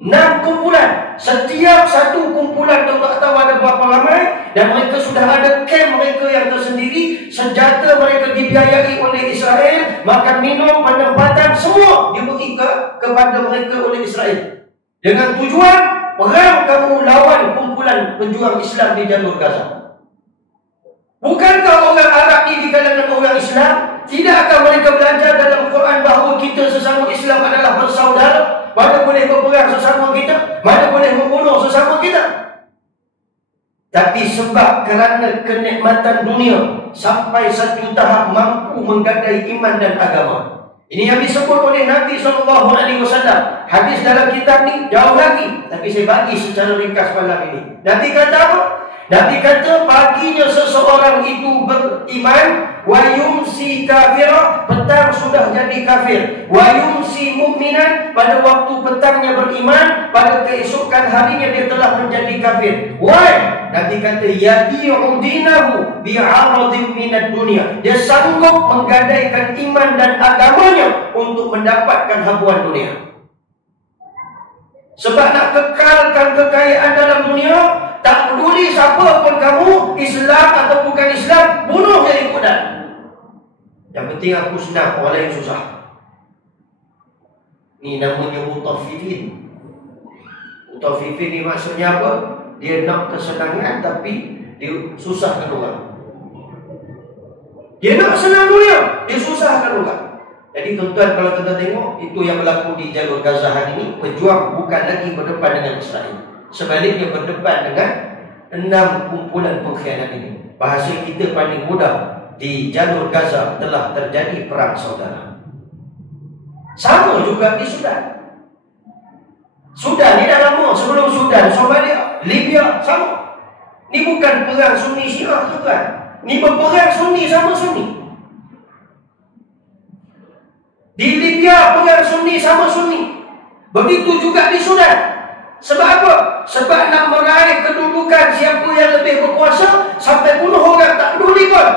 6 kumpulan. Setiap satu kumpulan tu tak tahu ada berapa ramai, dan mereka sudah ada kem mereka yang tersendiri. Senjata mereka dibiayai oleh Israel, makan minum, penempatan semua diberi kepada mereka oleh Israel, dengan tujuan perang kamu lawan kumpulan pejuang Islam di jalur Gaza. Bukankah orang Arab ni di kalangan orang Islam, tidakkah mereka belajar dalam Quran bahawa kita sesama Islam adalah bersaudara? Mana boleh berperang sesama kita, mana boleh membunuh sesama kita. Tapi sebab kerana kenikmatan dunia, sampai satu tahap mampu menggadai iman dan agama. Ini yang disebut oleh Nabi SAW. Hadis dalam kitab ni jauh lagi, tapi saya bagi secara ringkas malam ini. Nabi kata apa? Nabi kata paginya seseorang itu beriman, wa yumsi kafira, petang sudah jadi kafir, wa yumsi mu'minan, pada waktu petangnya beriman, pada keesokan harinya dia telah menjadi kafir. Why? Nabi kata yadi'u dinahu bi'aradin minad dunia. Dia sanggup menggadaikan iman dan agamanya untuk mendapatkan habuan dunia. Sebab nak kekalkan kekayaan dalam dunia, tak peduli siapa pun kamu, Islam atau bukan Islam, bunuh yang ikutkan. Yang penting aku senang, orang lain susah. Ini namanya mutafifin. Mutafifin ni maksudnya apa? Dia nak kesenangan tapi dia susahkan orang. Dia nak senang dunia, dia susahkan orang. Jadi tuan-tuan, kalau kita tengok, itu yang berlaku di jalur Gaza hari ini. Pejuang bukan lagi berdepan dengan Israel, sebaliknya berdepan dengan 6 kumpulan pengkhianat ini. Bahasa kita paling mudah, di jalur Gaza telah terjadi perang saudara. Sama juga di Sudan. Sudan ni dah lama. Sebelum Sudan, Somalia, Libya sama. Ni bukan perang Sunni Syiah, tuan. Ni berperang Sunni sama Sunni. Di Libya perang Sunni sama Sunni. Begitu juga di Sudan. Sebab apa? Sebab nak meraih kedudukan siapa yang lebih berkuasa, sampai bunuh orang tak peduli pun.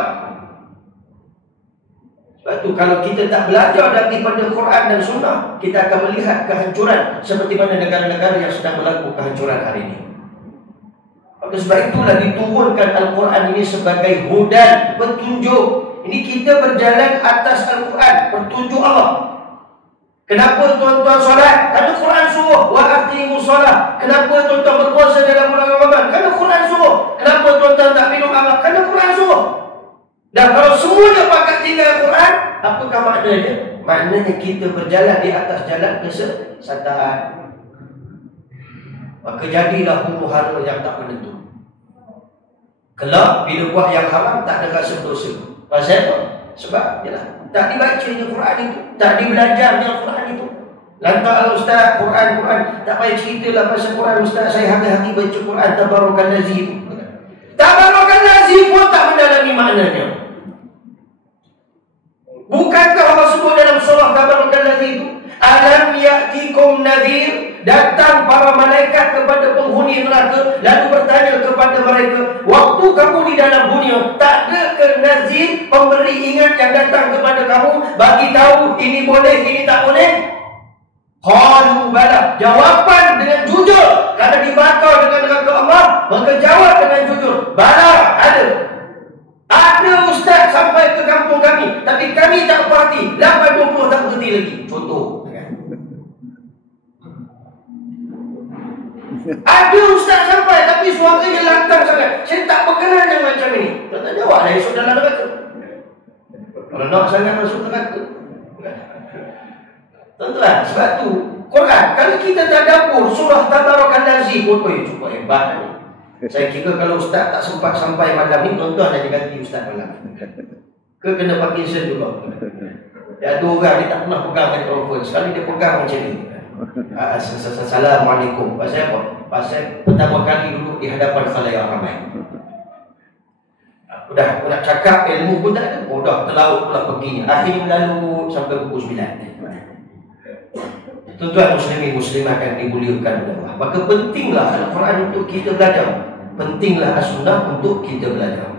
Sebab tu kalau kita tak belajar daripada Quran dan Sunnah, kita akan melihat kehancuran seperti mana negara-negara yang sedang berlaku kehancuran hari ini. Maka sebab itulah diturunkan Al-Quran ini sebagai hudan, petunjuk. Ini kita berjalan atas Al-Quran, petunjuk Allah. Kenapa tuan-tuan solat? Kerana Quran suruh. Wa aqimus solat. Kenapa tuan-tuan berpuasa dalam bulan Ramadan? Kerana Quran suruh. Kenapa tuan-tuan tak minum arak? Kerana Quran suruh. Dan kalau semuanya pakat tinggal Quran, apakah maknanya? Maknanya kita berjalan di atas jalan kesesatan. Maka jadilah huru-hara yang tak menentu. Kelak bila buat yang haram tak ada rasa dosa. Pasal apa? Sebab yalah, tak dibaca je Quran itu, tak dibelajar je Quran itu. Lantak ustaz Quran tak payah ceritalah pasal Quran ustaz, saya hati-hati baca Quran tabarakallazi. Tabarakallazi pun tak mendalami maknanya. Bukankah Allah sebut dalam surah tabarakallazi itu, alam ya'tikum nadhir, datang para malaikat kepada penghuni neraka lalu bertanya kepada mereka, waktu kamu di dalam dunia tak ada ke nazir, pemberi ingat yang datang kepada kamu bagi tahu ini boleh ini tak boleh? Qalu bala, jawapan dengan jujur kerana dibakar dengan neraka Allah, maka jawab dengan jujur, bala ada. Ada ustaz sampai ke kampung kami, tapi kami tak perhati, 8.20 tak berhenti lagi. Contoh. Ada ustaz sampai tapi suaranya lantang sangat. Saya tak berkenan yang macam ini. Tak jawab lah esok dalam neraka. Kalau nak sangat masuk neraka. Tuan-tuan, sebab tu Quran, kalau kita tadabbur surah Tabarakallazi pun cukup hebat ni. Saya kira kalau ustaz tak sempat sampai malam ni, tuan-tuan dah diganti ustaz malam. Kena Parkinson juga. Ada orang dia tak pernah pegang mikrofon, sekali dia pegang macam ni. Assalamualaikum. Pasal apa? Pasal pertama kali dulu di hadapan khalayak ramai. Dah nak cakap ilmu pun tak ada. Dah terlalu pula pergi. Akhirnya lalu sampai pukul 9. Tuan-tuan muslimin muslimah akan dimuliakan oleh Allah. Maka pentinglah Al-Quran untuk kita belajar. Pentinglah As-Sunnah untuk kita belajar.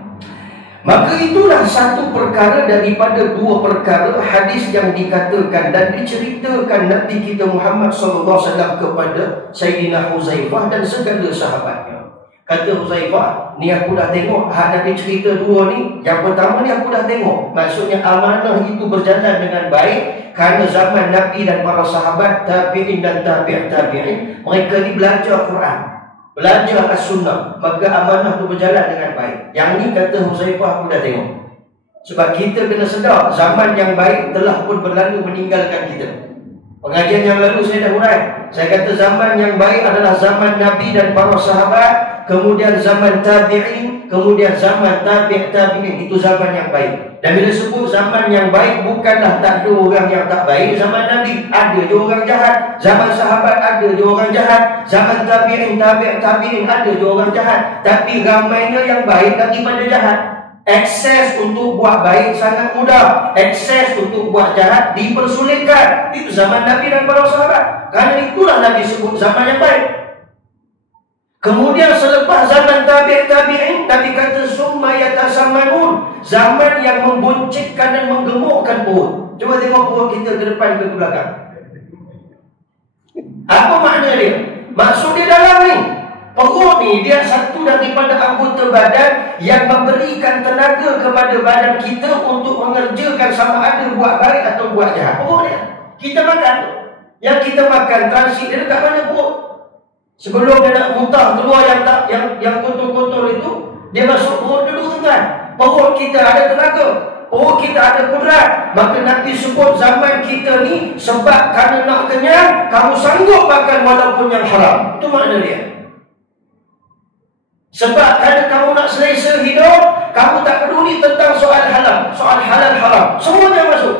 Maka itulah satu perkara daripada dua perkara hadis yang dikatakan dan diceritakan Nabi kita Muhammad SAW kepada Sayyidina Huzaifah dan segala sahabatnya. Kata Huzaifah, ni aku dah tengok Nabi cerita dua ni. Yang pertama ni aku dah tengok, maksudnya amanah itu berjalan dengan baik kerana zaman Nabi dan para sahabat, tabi'in dan tabi'in, mereka ni belajar Quran, belajar As-Sunnah, maka amanah itu berjalan dengan baik. Yang ni kata Huzaifah aku dah tengok. Sebab kita kena sedar, zaman yang baik telah pun berlalu meninggalkan kita. Pengajian yang lalu saya dah urai. Saya kata zaman yang baik adalah zaman Nabi dan para sahabat, kemudian zaman tabi'in, kemudian zaman tabi'in. Itu zaman yang baik. Dan bila sebut zaman yang baik, bukanlah tak ada orang yang tak baik. Zaman Nabi ada je orang jahat, zaman sahabat ada je orang jahat, zaman tabi'in ada je orang jahat. Tapi ramainya yang baik daripada jahat. Akses untuk buat baik sangat mudah, akses untuk buat jahat dipersulitkan. Itu zaman Nabi dan para sahabat. Kerana itulah Nabi sebut zaman yang baik. Kemudian selepas zaman tabi'in, Nabi kata summa yatasammanun, zaman yang memboncengkan dan menggemukkan perut. Cuba tengok perut kita ke depan ke belakang. Apa makna dia? Maksud dia dalam ni, perut ni dia satu daripada anggota badan yang memberikan tenaga kepada badan kita untuk mengerjakan sama ada buat baik atau buat jahat. Perut dia. Kita makan. Yang kita makan transit dia dekat mana perut? Sebelum dia nak muntah keluar yang kotor-kotor itu, dia masuk perut dulu tuan. Perut kita ada tenaga, perut kita ada kudrat. Maka Nabi sebut zaman kita ni sebab kerana nak kenyang, kamu sanggup makan walaupun yang haram. Itu makna dia. Sebab kerana kamu nak selesa hidup, kamu tak peduli tentang soal halal, soal halal haram, semuanya masuk.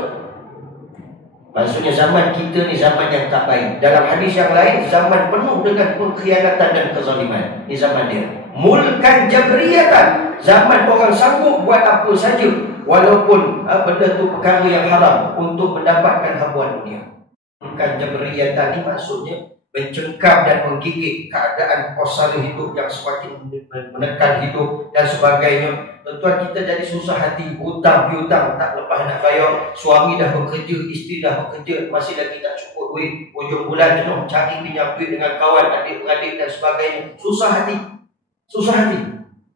Maksudnya zaman kita ni zaman yang tak baik. Dalam hadis yang lain, zaman penuh dengan pengkhianatan dan kezaliman. Ini zaman dia. Mulkan jabriyatan, zaman orang sanggup buat apa saja walaupun benda tu perkara yang haram untuk mendapatkan habuan dunia. Mulkan jabriyatan ni maksudnya mencengkam dan menggigit keadaan kosara hidup yang semakin menekan hidup dan sebagainya. Tuan-tuan, kita jadi susah hati, hutang piutang tak lepas nak bayar, suami dah bekerja, isteri dah bekerja, masih lagi tak cukup duit, hujung bulan jenuh cari pinjam duit dengan kawan, adik-beradik dan sebagainya. Susah hati.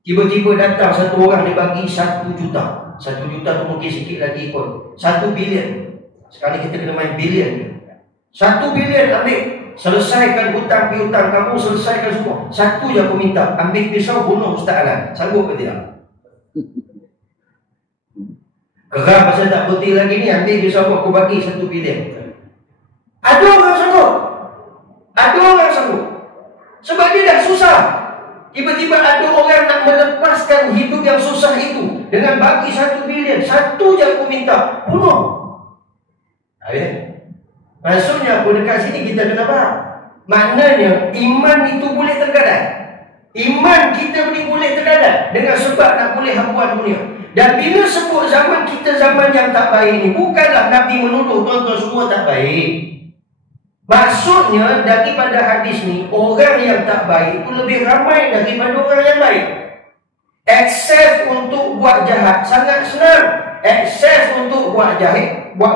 Tiba-tiba datang satu orang dia bagi 1 juta. 1 juta tu mungkin sikit lagi ikut 1 bilion. Sekarang kita kena main bilion. 1 bilion ambil. Selesaikan hutang piutang kamu, selesaikan semua. Satu je aku minta, ambil pisau bunuh Ustaz Alan. Sanggup ke tidak? Geram pasal tak berhenti lagi ni, ambil pisau aku bagi 1 bilion. Ada orang sanggup. Sebab dia dah susah. Tiba-tiba ada orang nak melepaskan hidup yang susah itu dengan bagi 1 bilion. Satu je aku minta, bunuh. Maksudnya apa, dekat sini kita kena faham. Maknanya iman itu boleh tergadai. Iman kita ni boleh tergadai dengan sebab nak boleh habuan dunia. Dan bila sebut zaman kita zaman yang tak baik ni, bukanlah Nabi menuduh tuan-tuan semua tak baik. Maksudnya daripada hadis ni, orang yang tak baik itu lebih ramai daripada orang yang baik. Akses untuk buat jahat sangat senang. Akses untuk buat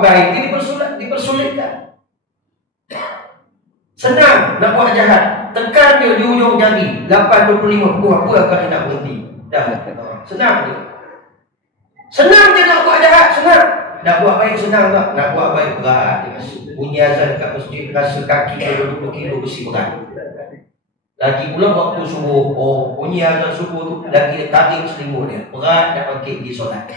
baik ini dipersulitkan. Senang nak buat jahat, tekan dia di ujung jari 8.25. Apa akan nak berhenti? Dah. Senang dia. Senang dia nak buat jahat, senang. Nak buat baik senang tak? Nak buat baik berat dia rasa. Bunyi azan kat masjid, rasa kaki dia 20 kilo besi berat. Lagi pula waktu subuh, bunyi azan subuh tu lagi dia tarik selimut dia. Berat nak bangkit pergi solat.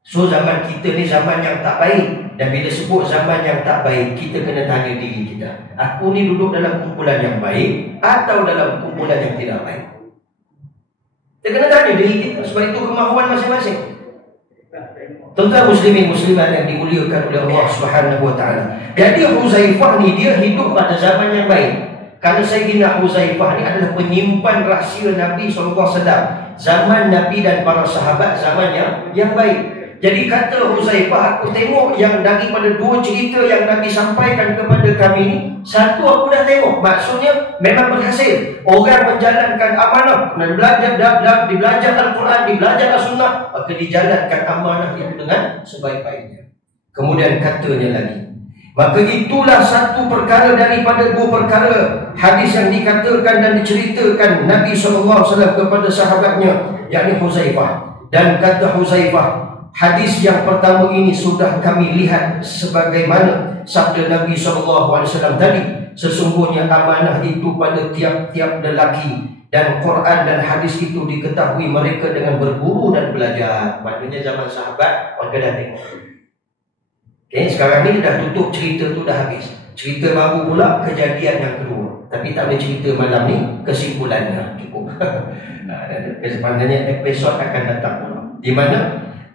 So zaman kita ni zaman yang tak baik. Dan bila sebut zaman yang tak baik, kita kena tanya diri kita, aku ni duduk dalam kumpulan yang baik atau dalam kumpulan yang tidak baik? Kita kena tanya diri kita. Sebab itu kemahuan masing-masing. Tuan-tuan muslimin muslimat yang dimuliakan oleh Allah Subhanahu wa taala. Jadi Huzaifah ni dia hidup pada zaman yang baik. Kerana Sayyidina Huzaifah ni adalah penyimpan rahsia Nabi SAW. Zaman Nabi dan para sahabat zamannya yang baik. Jadi kata Huzaifah, aku tengok yang daripada 2 cerita yang Nabi sampaikan kepada kami ni, satu aku dah tengok. Maksudnya memang berhasil. Orang menjalankan amanah, belajar Al-Quran, belajar Al-Sunnah, maka dijalankan amanah itu dengan sebaik-baiknya. Kemudian katanya lagi, maka itulah satu perkara daripada 2 perkara hadis yang dikatakan dan diceritakan Nabi SAW kepada sahabatnya, yakni Huzaifah. Dan kata Huzaifah, hadis yang pertama ini sudah kami lihat sebagaimana sabda Nabi SAW tadi. Sesungguhnya amanah itu pada tiap-tiap lelaki, dan Quran dan hadis itu diketahui mereka dengan berguru dan belajar. Maknanya zaman sahabat mereka dah tengok. Okay, sekarang ni dah tutup cerita tu, dah habis. Cerita baru pula kejadian yang kedua. Tapi tak boleh cerita malam ni, kesimpulannya cukup. Sebenarnya episod akan datang pula, di mana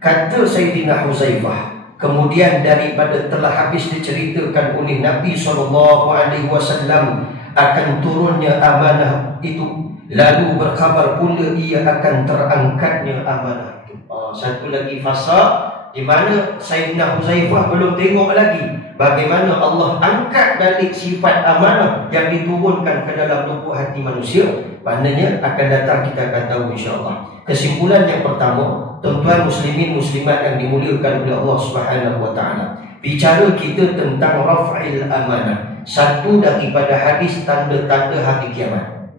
kata Sayyidina Huzaifah, kemudian daripada telah habis diceritakan oleh Nabi SAW akan turunnya amanah itu, lalu berkhabar pula ia akan terangkatnya amanah itu. Satu lagi fasa di mana Sayyidina Huzaifah belum tengok lagi bagaimana Allah angkat balik sifat amanah yang diturunkan ke dalam lubuk hati manusia. Maknanya akan datang, kita akan tahu insya-Allah. Kesimpulan yang pertama, tuan-tuan muslimin muslimat yang dimuliakan oleh Allah Subhanahu wa taala, bicara kita tentang raf'il amanah, satu daripada hadis tanda-tanda hari kiamat.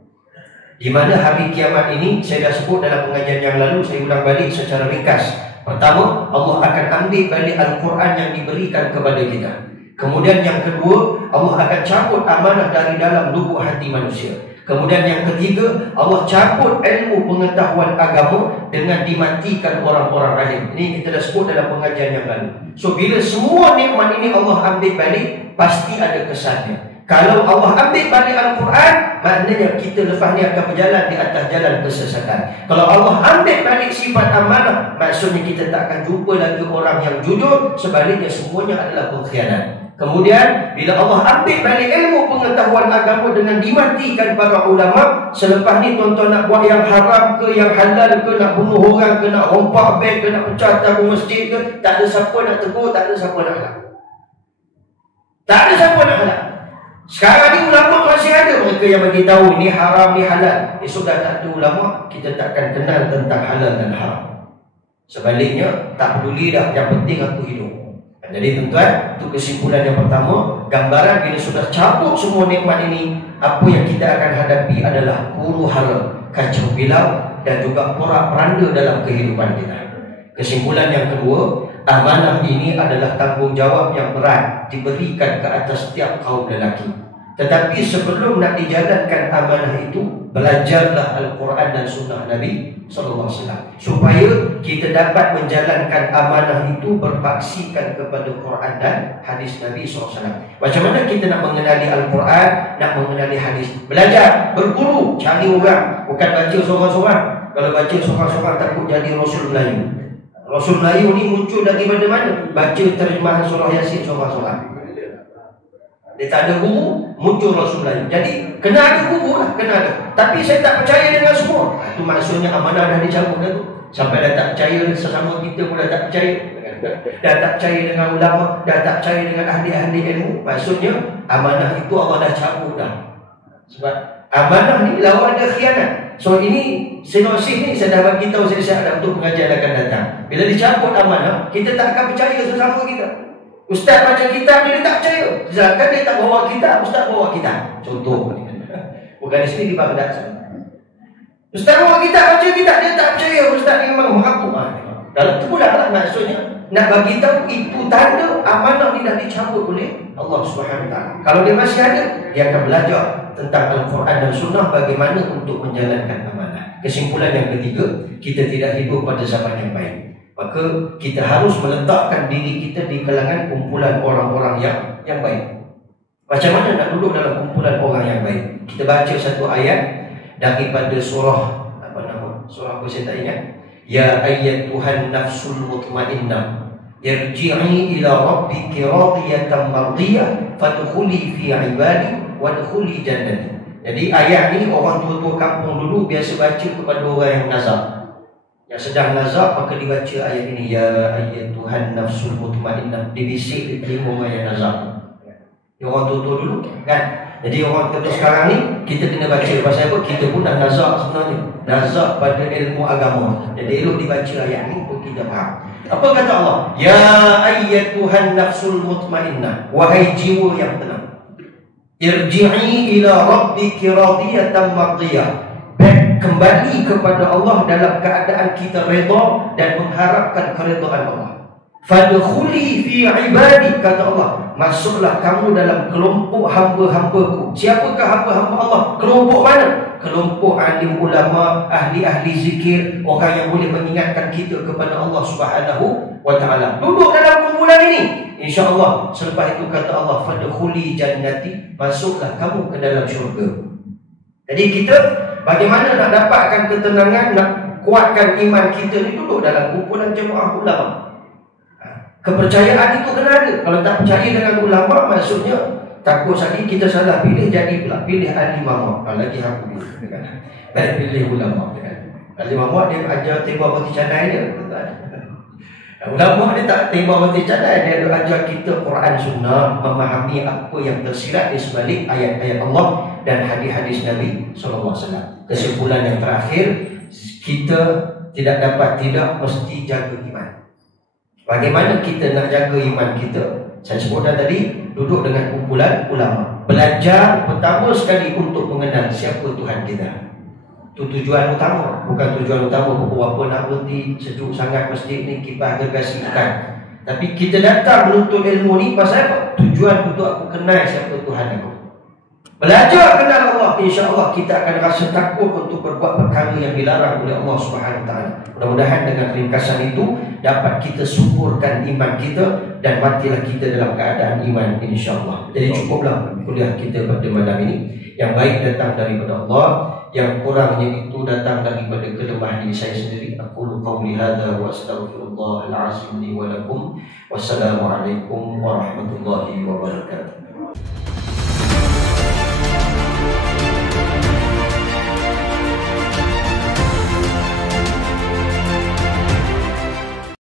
Di mana hari kiamat ini saya dah sebut dalam pengajian yang lalu, saya ulang balik secara ringkas. Pertama, Allah akan ambil balik Al-Quran yang diberikan kepada kita. Kemudian yang kedua, Allah akan cabut amanah dari dalam lubuk hati manusia. Kemudian yang ketiga, Allah cabut ilmu pengetahuan agama dengan dimatikan orang-orang alim. Ini kita dah sebut dalam pengajian yang lalu. So bila semua nikmat ini Allah ambil balik, pasti ada kesannya. Kalau Allah ambil balik Al-Quran, maknanya kita lepas ni akan berjalan di atas jalan kesesatan. Kalau Allah ambil balik sifat amanah, maksudnya kita tak akan jumpa lagi orang yang jujur. Sebaliknya semuanya adalah pengkhianat. Kemudian bila Allah ambil balik ilmu pengetahuan agama dengan dimatikan para ulama, selepas ni tuan-tuan nak buat yang haram ke, yang halal ke, nak bunuh orang ke, nak rompak bank ke, nak pecah tabung masjid ke, tak ada siapa nak tegur, tak ada siapa nak halal. Tak ada siapa nak halal. Sekarang ni ulama masih ada mereka yang bagi tahu ni haram, ni halal. Esok dah tak ada ulama, kita takkan kenal tentang halal dan haram. Sebaliknya, tak peduli dah, yang penting aku hidup. Jadi tuan-tuan, itu kesimpulan yang pertama. Gambaran bila sudah cabut semua nikmat ini, apa yang kita akan hadapi adalah huru hara, kacau bilau dan juga porak-poranda dalam kehidupan kita. Kesimpulan yang kedua, amanah ini adalah tanggungjawab yang berat diberikan ke atas setiap kaum lelaki. Tetapi sebelum nak dijalankan amanah itu, belajarlah Al-Quran dan Sunnah Nabi SAW, supaya kita dapat menjalankan amanah itu berpaksikan kepada Quran dan hadis Nabi SAW. Macam mana kita nak mengenali Al-Quran, nak mengenali hadis? Belajar, berguru, cari orang. Bukan baca seorang-seorang. Kalau baca seorang-seorang takut jadi Rasul Melayu. Rasul Melayu ni muncul dari mana-mana. Baca terjemahan surah Yasin seorang-seorang. Dia tak ada guru, muncul Rasul Melayu. Jadi kena ada guru lah, kena ada. Tapi saya tak percaya dengan semua. Itu maksudnya amanah dah dicabut dah tu. Sampai dah tak percaya sesama kita pun dah tak percaya. Dah tak percaya dengan ulama, dah tak percaya dengan ahli-ahli ilmu. Maksudnya amanah itu Allah dah cabut dah. Sebab amanah ni lawan ada khianat. So ini sinopsis ni saya dah bagi tahu saya ada untuk pengajian akan datang. Bila dicabut amanah, kita tak akan percaya sesama kita. Ustaz baca kitab dia tak percaya. Sedangkan dia tak bawa kitab, ustaz bawa kitab. Contoh ni. Bukan di sini, di Baghdad. Ustaz bawa kitab, baca kitab, dia tak percaya. Ustaz ni memang mengaku. Dalam tu pula lah maksudnya nak bagi tahu itu tanda amanah ni dah dicabut oleh Allah SWT. Kalau dia masih ada, dia akan belajar tentang Al-Quran dan Sunnah bagaimana untuk menjalankan amanah. Kesimpulan yang ketiga, kita tidak hidup pada zaman yang baik. Maka kita harus meletakkan diri kita di kalangan kumpulan orang-orang yang baik. Macam mana nak duduk dalam kumpulan orang yang baik? Kita baca satu ayat daripada surah surah apa saya tak ingat. Ya ayyatuhan nafsul mutmainnah irji'i ila rabbiki radiyatan mardiyah fadkhuli fi ibadi wadkhuli jannati. Jadi ayat ni orang tua-tua kampung dulu biasa baca kepada orang yang nazar. Yang sedang nazar, maka dibaca ayat ini. Ya ayyatuhan nafsul mutmainnah. Dibisik di telinga orang yang nazar. Orang tua-tua dulu kan. Jadi orang tua sekarang ni kita kena baca. Pasal apa? Kita pun dah nazar sebenarnya. Nazar pada ilmu agama. Jadi elok dibaca ayat ni untuk kita faham. Apa kata Allah? Ya ayyatuhan nafsul mutmainnah. Wahai jiwa yang tenang, irji'i ila rabbiki radiyatan mardiyah. Kembali kepada Allah dalam keadaan kita redha dan mengharapkan keredaan Allah. Fadkhuli fi ibadi, kata Allah, masuklah kamu dalam kelompok hamba-hambaku. Siapakah hamba-hamba Allah? Kelompok mana? Kelompok alim ulama, ahli-ahli zikir, orang yang boleh mengingatkan kita kepada Allah Subhanahu wa ta'ala. Duduk dalam kumpulan ini, insya-Allah. Selepas itu kata Allah, fadkhuli jannati, masuklah kamu ke dalam syurga. Jadi kita bagaimana nak dapatkan ketenangan, nak kuatkan iman kita ni? Duduk dalam kumpulan jemaah ulama. Kepercayaan itu kena ada. Kalau tak percaya dengan ulama, maksudnya takut sekali kita salah pilih, jadi pula pilih ahli mama. Lagi aku baik pilih ulama. Ahli mama dia ajar tembak bagi canai dia. Ulama dia tak tembak bagi canai, dia ajar kita Quran Sunnah, memahami apa yang tersirat di sebalik ayat-ayat Allah dan hadis-hadis Nabi SAW. Kesimpulan yang terakhir, kita tidak dapat tidak mesti jaga iman. Bagaimana kita nak jaga iman kita? Saya sebutkan tadi, duduk dengan kumpulan ulama. Belajar pertama sekali untuk mengenal siapa Tuhan kita. Itu tujuan utama. Bukan tujuan utama pukul apa nak berhenti, sejuk sangat masjid ni, kipas gergasi, bukan. Tapi kita datang menuntut ilmu ni pasal apa? Tujuan untuk aku kenal siapa Tuhan aku. Belajar kenal Allah, insya-Allah kita akan rasa takut untuk berbuat perkara yang dilarang oleh Allah Subhanahu Wa Taala. Mudah-mudahan dengan ringkasan itu dapat kita suburkan iman kita dan matilah kita dalam keadaan iman, insya-Allah. Jadi cukuplah kuliah kita pada malam ini. Yang baik datang daripada Allah, yang kurangnya itu datang daripada kelemah diri saya sendiri. Aqulu qawli hadza wa astaghfirullahal azim li wa lakum. Wassalamualaikum warahmatullahi wabarakatuh.